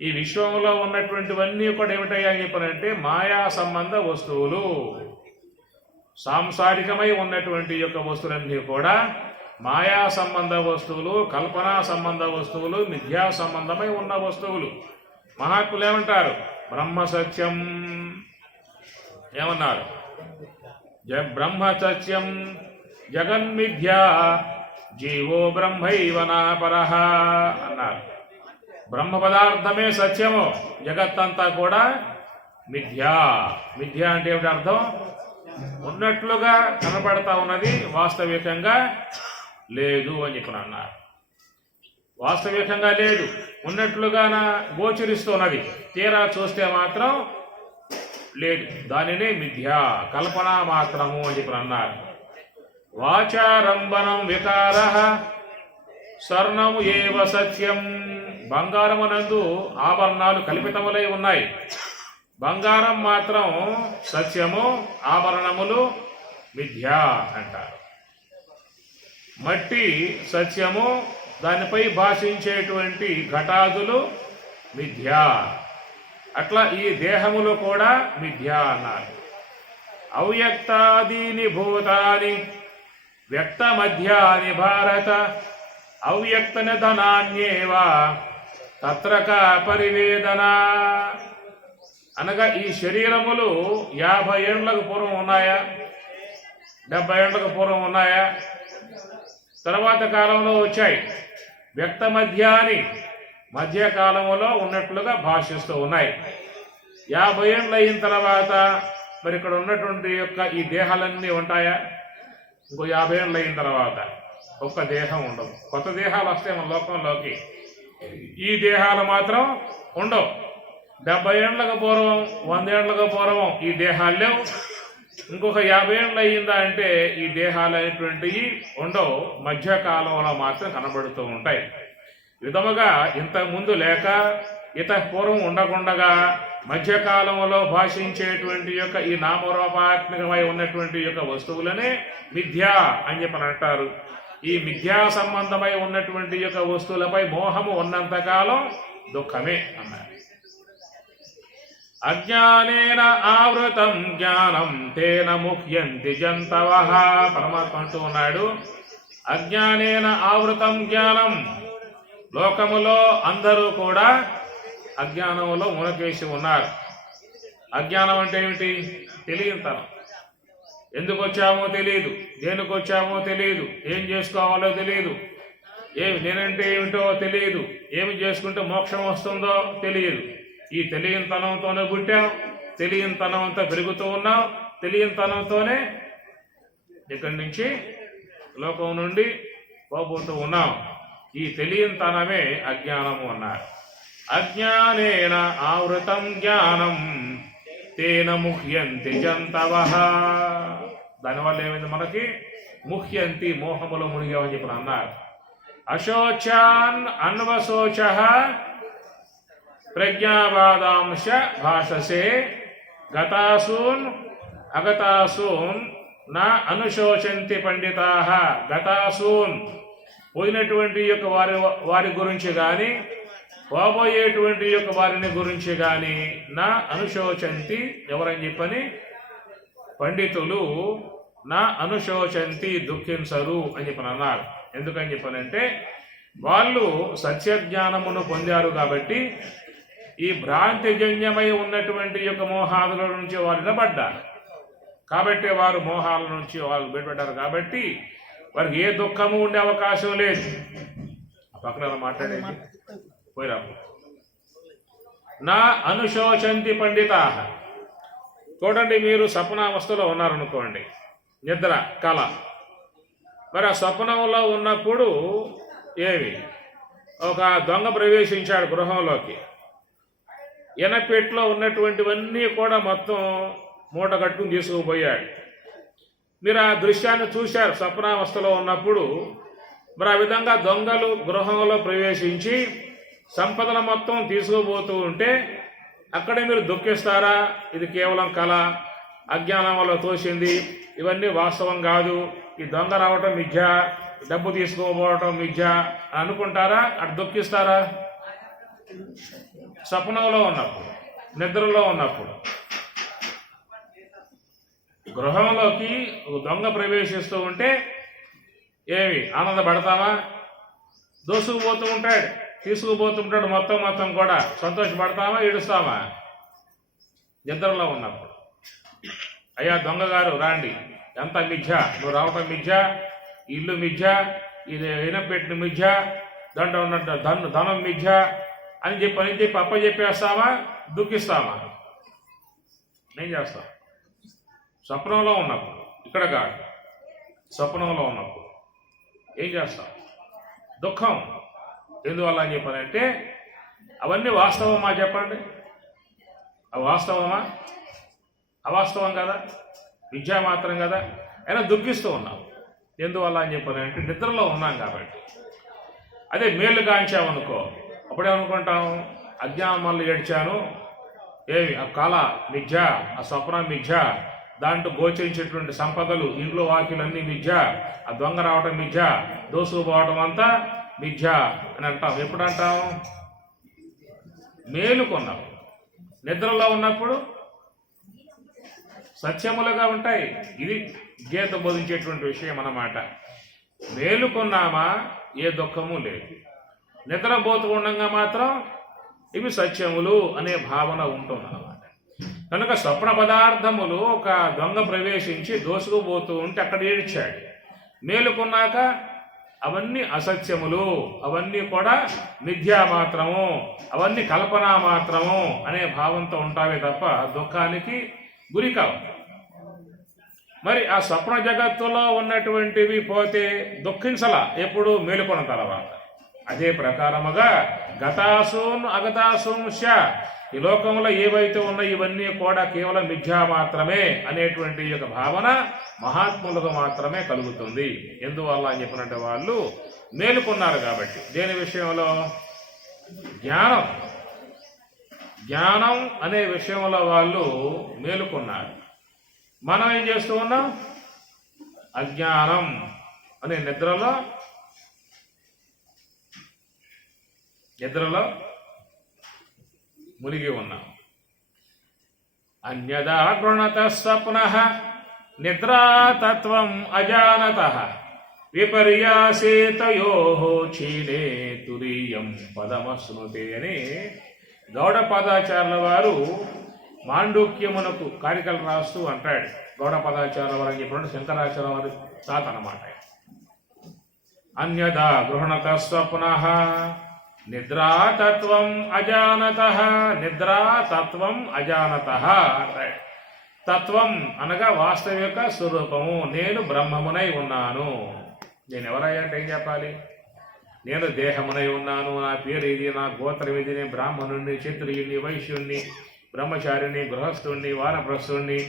ఈ విశ్వంలో ఉన్నటువంటివన్నీ కూడా ఏమిటయ్యా అని చెప్పారంటే మాయా సంబంధ వస్తువులు. సాంసారికమై ఉన్నటువంటి యొక్క వస్తువులన్నీ కూడా మాయా సంబంధ వస్తువులు, కల్పనా సంబంధ వస్తువులు, మిథ్యా సంబంధమై ఉన్న వస్తువులు. మహాత్ములు ఏమంటారు? బ్రహ్మ సత్యం ఏమన్నారు? బ్రహ్మ సత్యం జగన్మిథ్యా జీవో బ్రహ్మైవ నాపరః అన్నారు. బ్రహ్మ పదార్థమే సత్యము, జగత్తంతా కూడా మిథ్యా. మిథ్యా అంటే ఏమిటి అర్థం? ఉన్నట్లుగా కనపడతా ఉన్నది, వాస్తవికంగా లేదు అని చెప్పిన అన్నారు. వాస్తవికంగా లేదు, ఉన్నట్లుగాన గోచరిస్తున్నది, తీరా చూస్తే మాత్రం లేదు. దానినే మిథ్యా, కల్పన మాత్రము అని చెప్పి అన్నారు. వాచారంభనం వికారః స్వర్ణము ఏవ సత్యం. బంగారమునందు ఆభరణాలు కల్పితములై ఉన్నాయి, బంగారం మాత్రం సత్యము, ఆభరణములు మిథ్యా అంటారు. మట్టి సత్యము, దానిపై భాషించేటువంటి ఘటాదులు మిథ్యా. అట్లా ఈ దేహములు కూడా మిథ్యా అన్నారు. అవ్యక్తాదీని భూతాని వ్యక్త మధ్యాని భారత అవ్యక్త నిధనాన్యేవ తత్రక పరివేదన. అనగా ఈ శరీరములు 50 ఏళ్లకు పూర్వం ఉన్నాయా, 70 ఏళ్లకు పూర్వం ఉన్నాయా, తర్వాత కాలంలో వచ్చాయి. వ్యక్త మధ్యాని మధ్యకాలంలో ఉన్నట్లుగా భాషిస్తూ ఉన్నాయి. 50 ఏళ్ళు అయిన తర్వాత మరి ఇక్కడ ఉన్నటువంటి యొక్క ఈ దేహాలన్నీ ఉంటాయా? ఇంకో 50 ఏళ్ళు అయిన తర్వాత ఒక్క దేహం ఉండదు. కొత్త దేహాలు వస్తాయి మన లోకంలోకి, ఈ దేహాలు మాత్రం ఉండవు. 70 ఏళ్లకు పూర్వం, 100 ఏళ్లకు పూర్వం ఈ దేహాలు లేవు. ఇంకొక 50 ఏళ్ళు అయ్యిందా అంటే ఈ దేహాలు అనేటువంటివి ఉండవు, మధ్యకాలంలో మాత్రం కనబడుతూ ఉంటాయి. విధముగా ఇంతకుముందు లేక ఇత పూర్వం ఉండకుండగా మధ్యకాలంలో భాషించేటువంటి యొక్క ఈ నామరూపాత్మకమై ఉన్నటువంటి యొక్క వస్తువులనే మిథ్యా అని చెప్పని అంటారు. ఈ మిథ్యా సంబంధమై ఉన్నటువంటి యొక్క వస్తువులపై మోహము ఉన్నంతకాలం దుఃఖమే అన్నారు. అజ్ఞానేన ఆవృతం జ్ఞానం తేన ముహ్యంతి జంతవః. పరమాత్మ అంటూ ఉన్నాడు, అజ్ఞానేన ఆవృతం జ్ఞానం. లోకములో అందరూ కూడా అజ్ఞానంలో మునకేసి ఉన్నారు. అజ్ఞానం అంటే ఏమిటి? తెలియనితనం. ఎందుకు వచ్చామో తెలియదు, దేనికి వచ్చామో తెలియదు, ఏం చేసుకోవాలో తెలియదు, నేనంటే ఏమిటో తెలియదు, ఏమి చేసుకుంటే మోక్షం వస్తుందో తెలియదు. ఈ తెలియనితనంతోనే పుట్టాం, తెలియనితనంతో పెరుగుతూ ఉన్నాం, తెలియనితనంతోనే ఇక్కడి నుంచి లోకం నుండి పోబోతూ ఉన్నాం. ఈ తెలియనితనమే అజ్ఞానము అన్నారు. అజ్ఞానేన ఆవృతం జ్ఞానం తేన ముహ్యంతి జంతవః. దానివల్ల ఏమైంది మనకి ముహ్యంతి మోహములో మునిగామని చెప్పి అన్నారు. అశోచాన్ అన్వశోచ ప్రజ్ఞావాదాంశ భాషసే గతాసూన్ అగతాసూన్ నా అనుశోచంతి పండితాః. గతాసూన్ పోయినటువంటి యొక్క వారి గురించి కానీ పోబోయేటువంటి యొక్క వారిని గురించి కానీ నా అనుశోచంతి ఎవరని చెప్పని పండితులు నా అనుశోచంతి దుఃఖించరు అని చెప్పని అన్నారు. ఎందుకని చెప్పనంటే వాళ్ళు సత్యజ్ఞానమును పొందారు కాబట్టి ఈ భ్రాంతిజన్యమై ఉన్నటువంటి యొక్క మోహాదుల నుంచి వారు నిలబడ్డారు కాబట్టి వారు మోహాల నుంచి వాళ్ళు బయటపడ్డారు కాబట్టి వారికి ఏ దుఃఖము ఉండే అవకాశం లేదు. పక్కన మాట్లాడేది పోయిరా. నా అనుశోచంతి పండితా. చూడండి, మీరు స్వప్నావస్థలో ఉన్నారనుకోండి, నిద్ర కళ. మరి ఆ స్వప్నంలో ఉన్నప్పుడు ఏమి ఒక దొంగ ప్రవేశించాడు గృహంలోకి. ఎనపెట్లో ఉన్నటువంటివన్నీ కూడా మొత్తం మూట కట్టుకుని తీసుకుపోయాడు. మీరు ఆ దృశ్యాన్ని చూశారు స్వప్నావస్థలో ఉన్నప్పుడు. మరి ఆ విధంగా దొంగలు గృహంలో ప్రవేశించి సంపదలు మొత్తం తీసుకుపోతూ ఉంటే అక్కడే మీరు దుఃఖిస్తారా? ఇది కేవలం కళ, అజ్ఞానం వల్ల తోసింది, ఇవన్నీ వాస్తవం కాదు, ఈ దొంగ రావటం మిథ్య, డబ్బు తీసుకోపోవటం మిథ్య అని అనుకుంటారా? అటు దుఃఖిస్తారా? స్వప్నంలో ఉన్నప్పుడు, నిద్రలో ఉన్నప్పుడు. గృహంలోకి దొంగ ప్రవేశిస్తూ ఉంటే ఏమి ఆనందపడతావా? దోసుకుపోతూ ఉంటాడు, తీసుకుపోతుంటాడు, మొత్తం కూడా సంతోషపడతావా, ఏడుస్తావా? నిద్రలో ఉన్నప్పుడు అయ్యా దొంగ గారు రాండి, ఎంత మిథ్య, నువ్వు రావటం మిథ్య, ఇల్లు మిథ్య, ఇది ఇనపెట్టిన మిథ్య, దాంట్లో ఉన్న ధనం మిథ్య అని చెప్పి అప్పచెప్పేస్తావా, దుఃఖిస్తావా? ఏం చేస్తాం? స్వప్నంలో ఉన్నప్పుడు, ఇక్కడ కాదు, స్వప్నంలో ఉన్నప్పుడు ఏం చేస్తాం? దుఃఖం. ఎందువల్ల అని చెప్పాలంటే అవన్నీ వాస్తవమా చెప్పండి? అవి వాస్తవమా? అవాస్తవం కదా, విద్యా మాత్రం కదా, అయినా దుఃఖిస్తూ ఉన్నాం. ఎందువల్ల అని చెప్పాలంటే నిద్రలో ఉన్నాం కాబట్టి. అదే మేలు గాంచామనుకో, అప్పుడేమనుకుంటాం? అజ్ఞానం వల్ల ఏడ్చాను, ఏమి ఆ కళ మిథ్య, ఆ స్వప్నం మిథ్య, దాంట్లో గోచరించేటువంటి సంపదలు, ఇంట్లో వాకిలన్నీ మిథ్య, ఆ దొంగ రావటం మిథ్య, దోసుకుపోవటం అంతా మిథ్య అని అంటాం. ఎప్పుడు అంటాం? మేలుకున్నాం. నిద్రలో ఉన్నప్పుడు సత్యములుగా ఉంటాయి. ఇది గీత బోధించేటువంటి విషయం అన్నమాట. మేలుకున్నామా ఏ దుఃఖము లేదు, నిద్రపోతూ ఉండగా మాత్రం ఇవి సత్యములు అనే భావన ఉంటుందన్నమాట. కనుక స్వప్న పదార్థములు ఒక దొంగ ప్రవేశించి దోసుకుపోతూ ఉంటే అక్కడ ఏడ్చాడు. మేలుకున్నాక అవన్నీ అసత్యములు, అవన్నీ కూడా మిథ్యా మాత్రము, అవన్నీ కల్పనా మాత్రము అనే భావంతో ఉంటావే తప్ప దుఃఖానికి గురి కావు. మరి ఆ స్వప్న జగత్తులో ఉన్నటువంటివి పోతే దుఃఖించలా, ఎప్పుడు మేలుకొన్న తర్వాత. అదే ప్రకారముగా గతాసూన్ అగతాసూంశ, ఈ లోకంలో ఏవైతే ఉన్నాయో ఇవన్నీ కూడా కేవలం మిథ్యా మాత్రమే అనేటువంటి యొక్క భావన మహాత్ములకు మాత్రమే కలుగుతుంది. ఎందువల్ల అని చెప్పినట్టు వాళ్ళు మేలుకున్నారు కాబట్టి. దేని విషయంలో? జ్ఞానం అనే విషయంలో వాళ్ళు మేలుకున్నారు. మనం ఏం చేస్తూ ఉన్నాం? అజ్ఞానం అనే నిద్రలో మునిగి ఉన్నాం. అన్యదా గృణత స్వప్నః నిద్రాతత్వం అజానతః విపర్యాసేతయోః క్షీణే తురీయం పదమశ్నుతే అని గౌడపదాచార్యుల వారు మాండూక్యమునకు కారికలు రాస్తూ అంటాడు. గౌడపదాచార్యుల వారు అని చెప్పినట్టు శంకరాచార్య వారి తాత అన్నమాట. అన్యదా గృహణత స్వప్నః నిద్రాతత్వం అజానతః, నిద్రాతత్వం అజానతః అంటాడు. తత్వం అనగా వాస్తవిక స్వరూపము. నేను బ్రహ్మమునై ఉన్నాను. నేను ఎవరయ్యా అంటే ఏం చెప్పాలి? నేను దేహమునై ఉన్నాను, నా పేరు ఇది, నా గోత్రం ఇది, నేను బ్రాహ్మణుణ్ణి, క్షత్రియుణ్ణి, వైశ్యుణ్ణి, బ్రహ్మచారిని, గృహస్థుణ్ణి, వానప్రస్థుణ్ణి,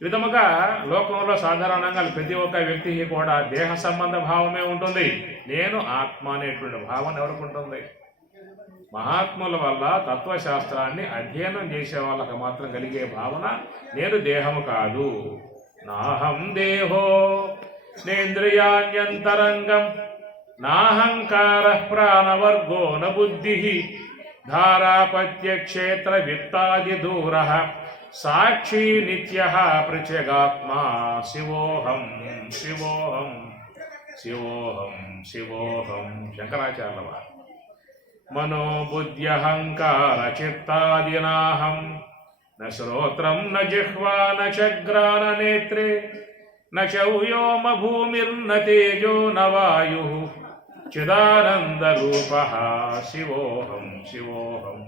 విధముగా లోకంలో సాధారణంగా ప్రతి ఒక్క వ్యక్తికి కూడా దేహ సంబంధ భావమే ఉంటుంది. నేను ఆత్మ అనేటువంటి భావన ఎవరికి ఉంటుంది? మహాత్ముల వల్ల తత్వశాస్త్రాన్ని అధ్యయనం చేసే వాళ్ళకి మాత్రం కలిగే భావన నేను దేహము కాదు. నాహం దేహో నేంద్రియాణ్యంతరంగం నాహంకార ప్రాణవర్గో న బుద్ధి ధారాపత్యక్షేత్ర విత్తాది దూర సాక్షి నిత్య పృచగాత్మా శివోహం శివోహం శివోహం శివోహం. శంకరాచార్యుల వారు మనోబుద్ధ్యహంకార చిత్తాదినాహం న శ్రోత్రం న జిహ్వా న చగ్రాన నేత్రే న చౌయోమ భూమిర్న తేజో న వాయు చిదానంద రూప శివోహం శివోహం.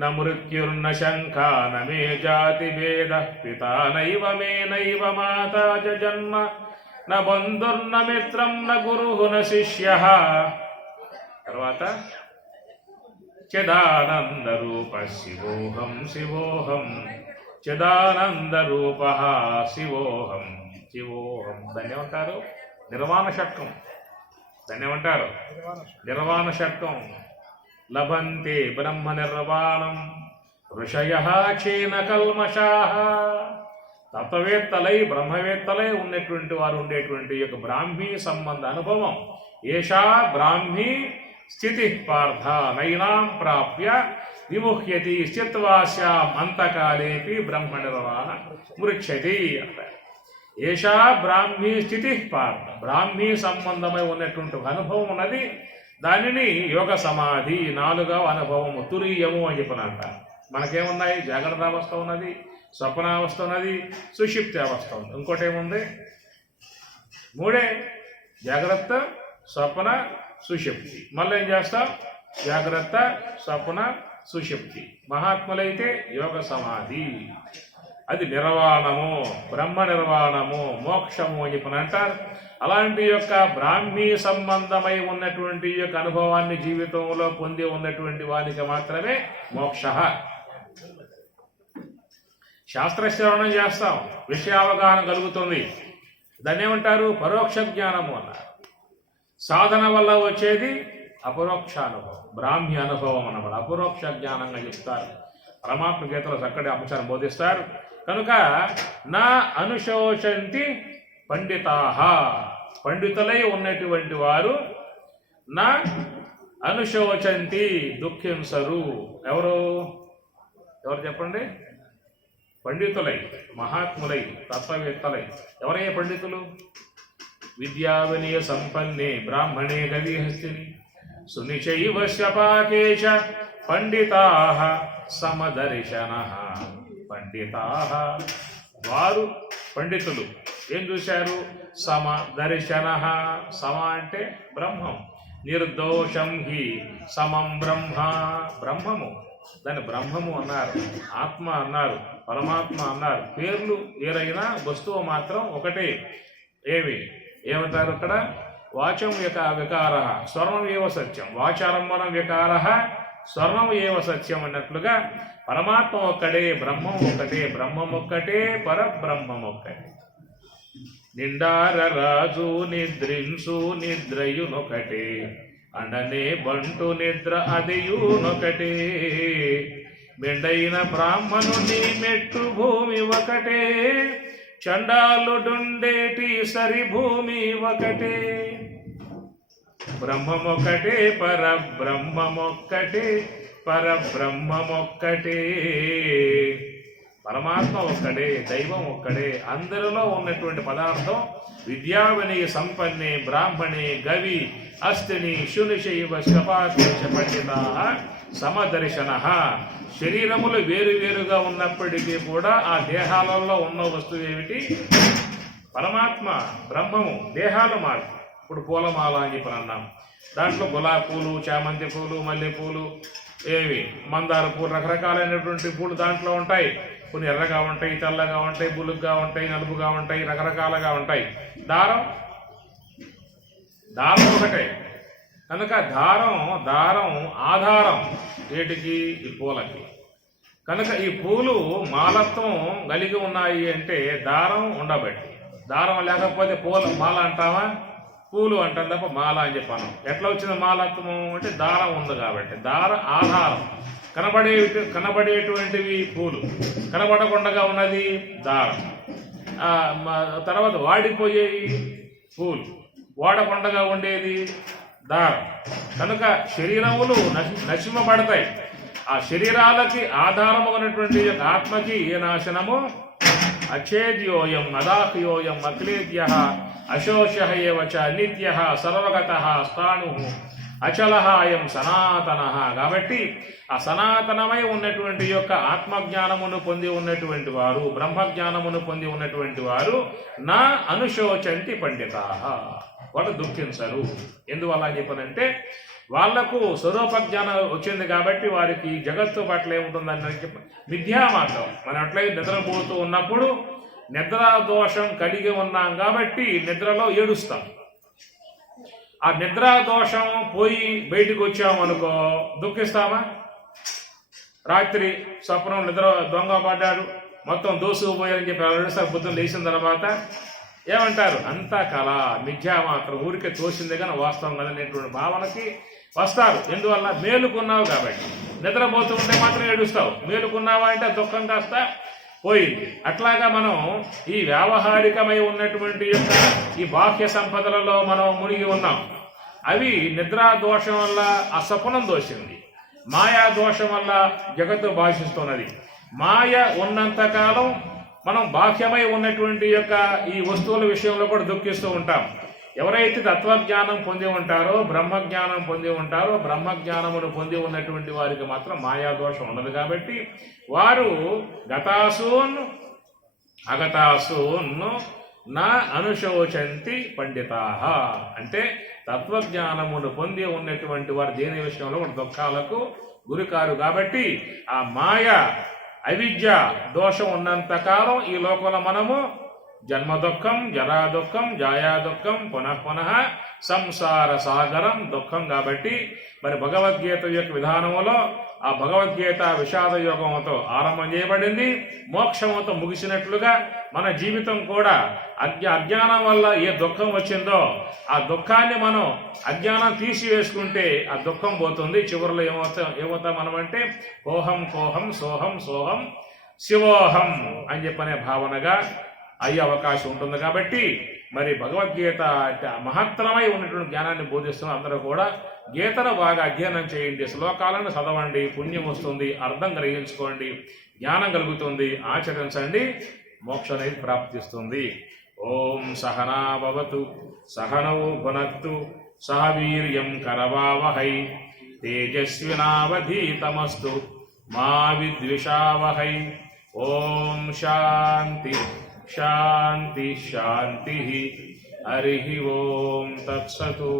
న మృత్యుర్న శంకా న మే జాతి భేద పితా నైవ మే నైవ మాతా చ జన్మ న బంధుర్న మిత్రం న గురుః న శిష్యః. తర్వాత చిదానంద రూప శివోహం శివోహం చిదానంద రూప శివోహం శివోహం. దాన్ని ఏమంటారు? నిర్వాణ షట్కం. దాన్ని ఏమంటారు? నిర్వాణ షట్కం. లభంతే బ్రహ్మ నిర్వాణం ఋషయః క్షీణ కల్మషాః. తత్వవేత్తలై బ్రహ్మవేత్తలై ఉన్నటువంటి వారు ఉండేటువంటి యొక్క బ్రాహ్మీ సంబంధ అనుభవం. ఏషా బ్రాహ్మీ స్థితి పార్థ నైనాం ప్రాప్య విముహ్యతి స్థిత్వాస్యాం అంతకాలేపి బ్రహ్మ నిర్వాణ మృచ్యతి అంటారు. ఏషా బ్రాహ్మీ స్థితి పార్థ. బ్రాహ్మీ సంబంధమై ఉన్నటువంటి అనుభవం ఉన్నది. దానిని యోగ సమాధి, 4వ అనుభవము, తురీయము అని చెప్పినంట. మనకేమున్నాయి? జాగ్రత్త అవస్థ ఉన్నది, స్వప్నావస్థ ఉన్నది, సుషిప్తి అవస్థ ఉంది. ఇంకోటి ఏముంది? 3 జాగ్రత్త, స్వప్న, సుషుప్తి. మళ్ళీ ఏం చేస్తాం? జాగ్రత్త, స్వప్న, సుషుప్తి. మహాత్ములైతే యోగ సమాధి, అది నిర్వాణము, బ్రహ్మ నిర్వాణము, మోక్షము అని చెప్పని అంటారు. అలాంటి యొక్క బ్రాహ్మీ సంబంధమై ఉన్నటువంటి యొక్క అనుభవాన్ని జీవితంలో పొంది ఉన్నటువంటి వారికి మాత్రమే మోక్ష. శాస్త్రశ్రవణం చేస్తాం, విషయావగాహన కలుగుతుంది. దాన్ని ఏమంటారు? పరోక్ష జ్ఞానము అన్నారు. సాధన వల్ల వచ్చేది అపరోక్ష అనుభవం, బ్రాహ్మీ అనుభవం అన్నమాట. అపరోక్ష జ్ఞానంగా చెప్తారు. పరమాత్మ గీతలో చక్కటి అంశాన్ని బోధిస్తారు. కనుక నా అనుశోచంతి పండితాహ, పండితులై ఉన్నటువంటి వారు నా అనుశోచంతి, దుఃఖింసరు. ఎవరు చెప్పండి? పండితులై, మహాత్ములై, తత్వవేత్తలై. ఎవరయ్యే పండితులు? విద్యావినయ సంపన్నే బ్రాహ్మణే గవిహస్తిని సునిచైవ శపాకేశ పండితాః సమదర్శనః. పండితాః వారు పండితులు. ఏం చూశారు? సమదర్శనః. సమ అంటే బ్రహ్మం. నిర్దోషం హి సమం బ్రహ్మ. బ్రహ్మము, దాన్ని బ్రహ్మము అన్నారు, ఆత్మ అన్నారు, పరమాత్మ అన్నారు. పేర్లు వేరైనా వస్తువు మాత్రం ఒకటే. ఏమంటారు అక్కడ? వాచం వికార స్వర్ణం ఏవ సత్యం, వాచారంభనం వికార స్వర్ణం ఏవ సత్యం అన్నట్లుగా పరమాత్మ ఒక్కడే, బ్రహ్మం ఒక్కటే, బ్రహ్మం ఒక్కటే, పరబ్రహ్మం ఒక్కటే. నిండార రాజు నిద్రించు నిద్రయునొకటే, అండనే బంటు నిద్ర అదియునొకటే, మెండైన బ్రాహ్మణుని మెట్టు భూమి ఒకటే, చండాలుడుండేటి సరి భూమి ఒకటే. బ్రహ్మమొక్కటే, పరబ్రహ్మమొక్కటే, పరబ్రహ్మమొక్కటే. పరమాత్మ ఒక్కడే, దైవం ఒక్కడే. అందరిలో ఉన్నటువంటి పదార్థం విద్యావినయ సంపన్నే బ్రాహ్మణే గవి అస్తిని శునిశైవ శపాకేశ పండితాః సమదర్శనః. శరీరములు వేరువేరుగా ఉన్నప్పటికీ కూడా ఆ దేహాలలో ఉన్న వస్తువు ఏమిటి? పరమాత్మ, బ్రహ్మము. దేహాలు మార్పు. ఇప్పుడు పూలమాల అని చెప్పి అన్నాం. దాంట్లో గులాబీ పూలు, చామంతి పూలు, మల్లెపూలు, మందార పూలు, రకరకాలైనటువంటి పూలు దాంట్లో ఉంటాయి. కొన్ని ఎర్రగా ఉంటాయి, తెల్లగా ఉంటాయి, బులుగ్గా ఉంటాయి, నలుపుగా ఉంటాయి, రకరకాలుగా ఉంటాయి. దారం ఒకటే. కనుక దారం ఆధారం ఏటికి? ఈ పూలకి. కనుక ఈ పూలు మాలత్వం కలిగి ఉన్నాయి అంటే దారం ఉండబట్టి. దారం లేకపోతే పూల మాల అంటామా? పూలు అంటాం తప్ప మాల అని చెప్పాను. ఎట్లా వచ్చింది మాలత్వం అంటే దారం ఉంది కాబట్టి. ఆధారం కనబడేటువంటివి పూలు, కనబడకుండా ఉన్నది దారం. తర్వాత వాడిపోయేవి పూలు, వాడకుండా ఉండేది దారం. కనుక శరీరములు నశింపబడతాయి. ఆ శరీరాలకి ఆధారము ఉన్నటువంటి ఆత్మకి ఏ నాశనము? అచ్ఛేద్యోయం అదాహ్యోయం అక్లేద్య అశోష ఏవ చ నిత్య సర్వగత స్థాణు అచల అయం సనాతన. కాబట్టి ఆ సనాతనమై ఉన్నటువంటి యొక్క ఆత్మజ్ఞానమును పొంది ఉన్నటువంటి వారు, బ్రహ్మజ్ఞానమును పొంది ఉన్నటువంటి వారు నా అనుశోచంతి పండితా, వాళ్ళు దుఃఖించరు. ఎందువల్ల అని చెప్పనంటే వాళ్లకు స్వరూప జ్ఞానం వచ్చింది కాబట్టి వారికి జగత్తు పట్ల ఏముంటుందని చెప్పి మిథ్యామాత్రం. మనం ఎట్లయితే నిద్రపోతూ ఉన్నప్పుడు నిద్రా దోషం కలిగి ఉన్నాం కాబట్టి నిద్రలో ఏడుస్తాం. ఆ నిద్రా దోషం పోయి బయటికి వచ్చామనుకో దుఃఖిస్తామా? రాత్రి స్వప్నం నిద్ర దొంగ పడ్డాడు, మొత్తం దోసుకుపోయారని చెప్పి రెండుసార్లు బుద్ధం లేచిన తర్వాత ఏమంటారు? అంతా కళ, మిథ్యామాత్రం, ఊరికే తోసిందే కానీ వాస్తవం కదనేటువంటి భావనకి వస్తారు. ఎందువల్ల? మేలుకున్నావు కాబట్టి. నిద్రపోతూ ఉంటే మాత్రం ఏడుస్తావు, మేలుకున్నావా అంటే దుఃఖం కాస్త పోయింది. అట్లాగా మనం ఈ వ్యావహారికమై ఉన్నటువంటి యొక్క ఈ బాహ్య సంపదలలో మనం మునిగి ఉన్నాం. అవి నిద్రా దోషం వల్ల ఆ స్వప్నం దోషింది, మాయా దోషం వల్ల జగత్తు భాషిస్తున్నది. మాయ ఉన్నంతకాలం మనం బాహ్యమై ఉన్నటువంటి యొక్క ఈ వస్తువుల విషయంలో కూడా దుఃఖిస్తూ ఉంటాం. ఎవరైతే తత్వజ్ఞానం పొంది ఉంటారో, బ్రహ్మజ్ఞానం పొంది ఉంటారో, బ్రహ్మజ్ఞానమును పొంది ఉన్నటువంటి వారికి మాత్రం మాయాదోషం ఉండదు. కాబట్టి వారు గతాసూన్ అగతాసూన్ నా అనుశోచంతి పండితాః అంటే తత్వజ్ఞానమును పొంది ఉన్నటువంటి వారు దేని విషయంలో కూడా దుఃఖాలకు గురికారు. కాబట్టి ఆ మాయ అవిద్య దోషం ఉన్నంతకాలం ఈ లోకంలో మనము జన్మ దుఃఖం, జరా దుఃఖం, జాయా దుఃఖం, పునః సంసార సాగరం దుఃఖం. కాబట్టి మరి భగవద్గీత యొక్క విధానములో ఆ భగవద్గీత విషాద యోగంతో ఆరంభం చేయబడింది, మోక్షంతో ముగిసినట్లుగా మన జీవితం కూడా అజ్ఞానం వల్ల ఏ దుఃఖం వచ్చిందో ఆ దుఃఖాన్ని మనం అజ్ఞానం తీసివేసుకుంటే ఆ దుఃఖం పోతుంది. చివరిలో ఏమవుతాం మనం అంటే కోహం కోహం సోహం సోహం శివోహం అని చెప్పనే భావనగా అయ్యే అవకాశం ఉంటుంది. కాబట్టి మరి భగవద్గీత మహత్తరమై ఉన్నటువంటి జ్ఞానాన్ని బోధిస్తున్న అందరూ కూడా గీతను బాగా అధ్యయనం చేయండి, శ్లోకాలను చదవండి, పుణ్యం వస్తుంది, అర్థం గ్రహించుకోండి, జ్ఞానం కలుగుతుంది, ఆచరించండి, మోక్షం అనేది ప్రాప్తిస్తుంది. ఓం సహనా భవతు సహనౌ భునక్తు సహ వీర్యం కరవావహై తేజస్వినావధీతమస్తు మా విద్విషావహై. ఓం శాంతి శాంతి శాంతి. హరి ఓం తత్సతు.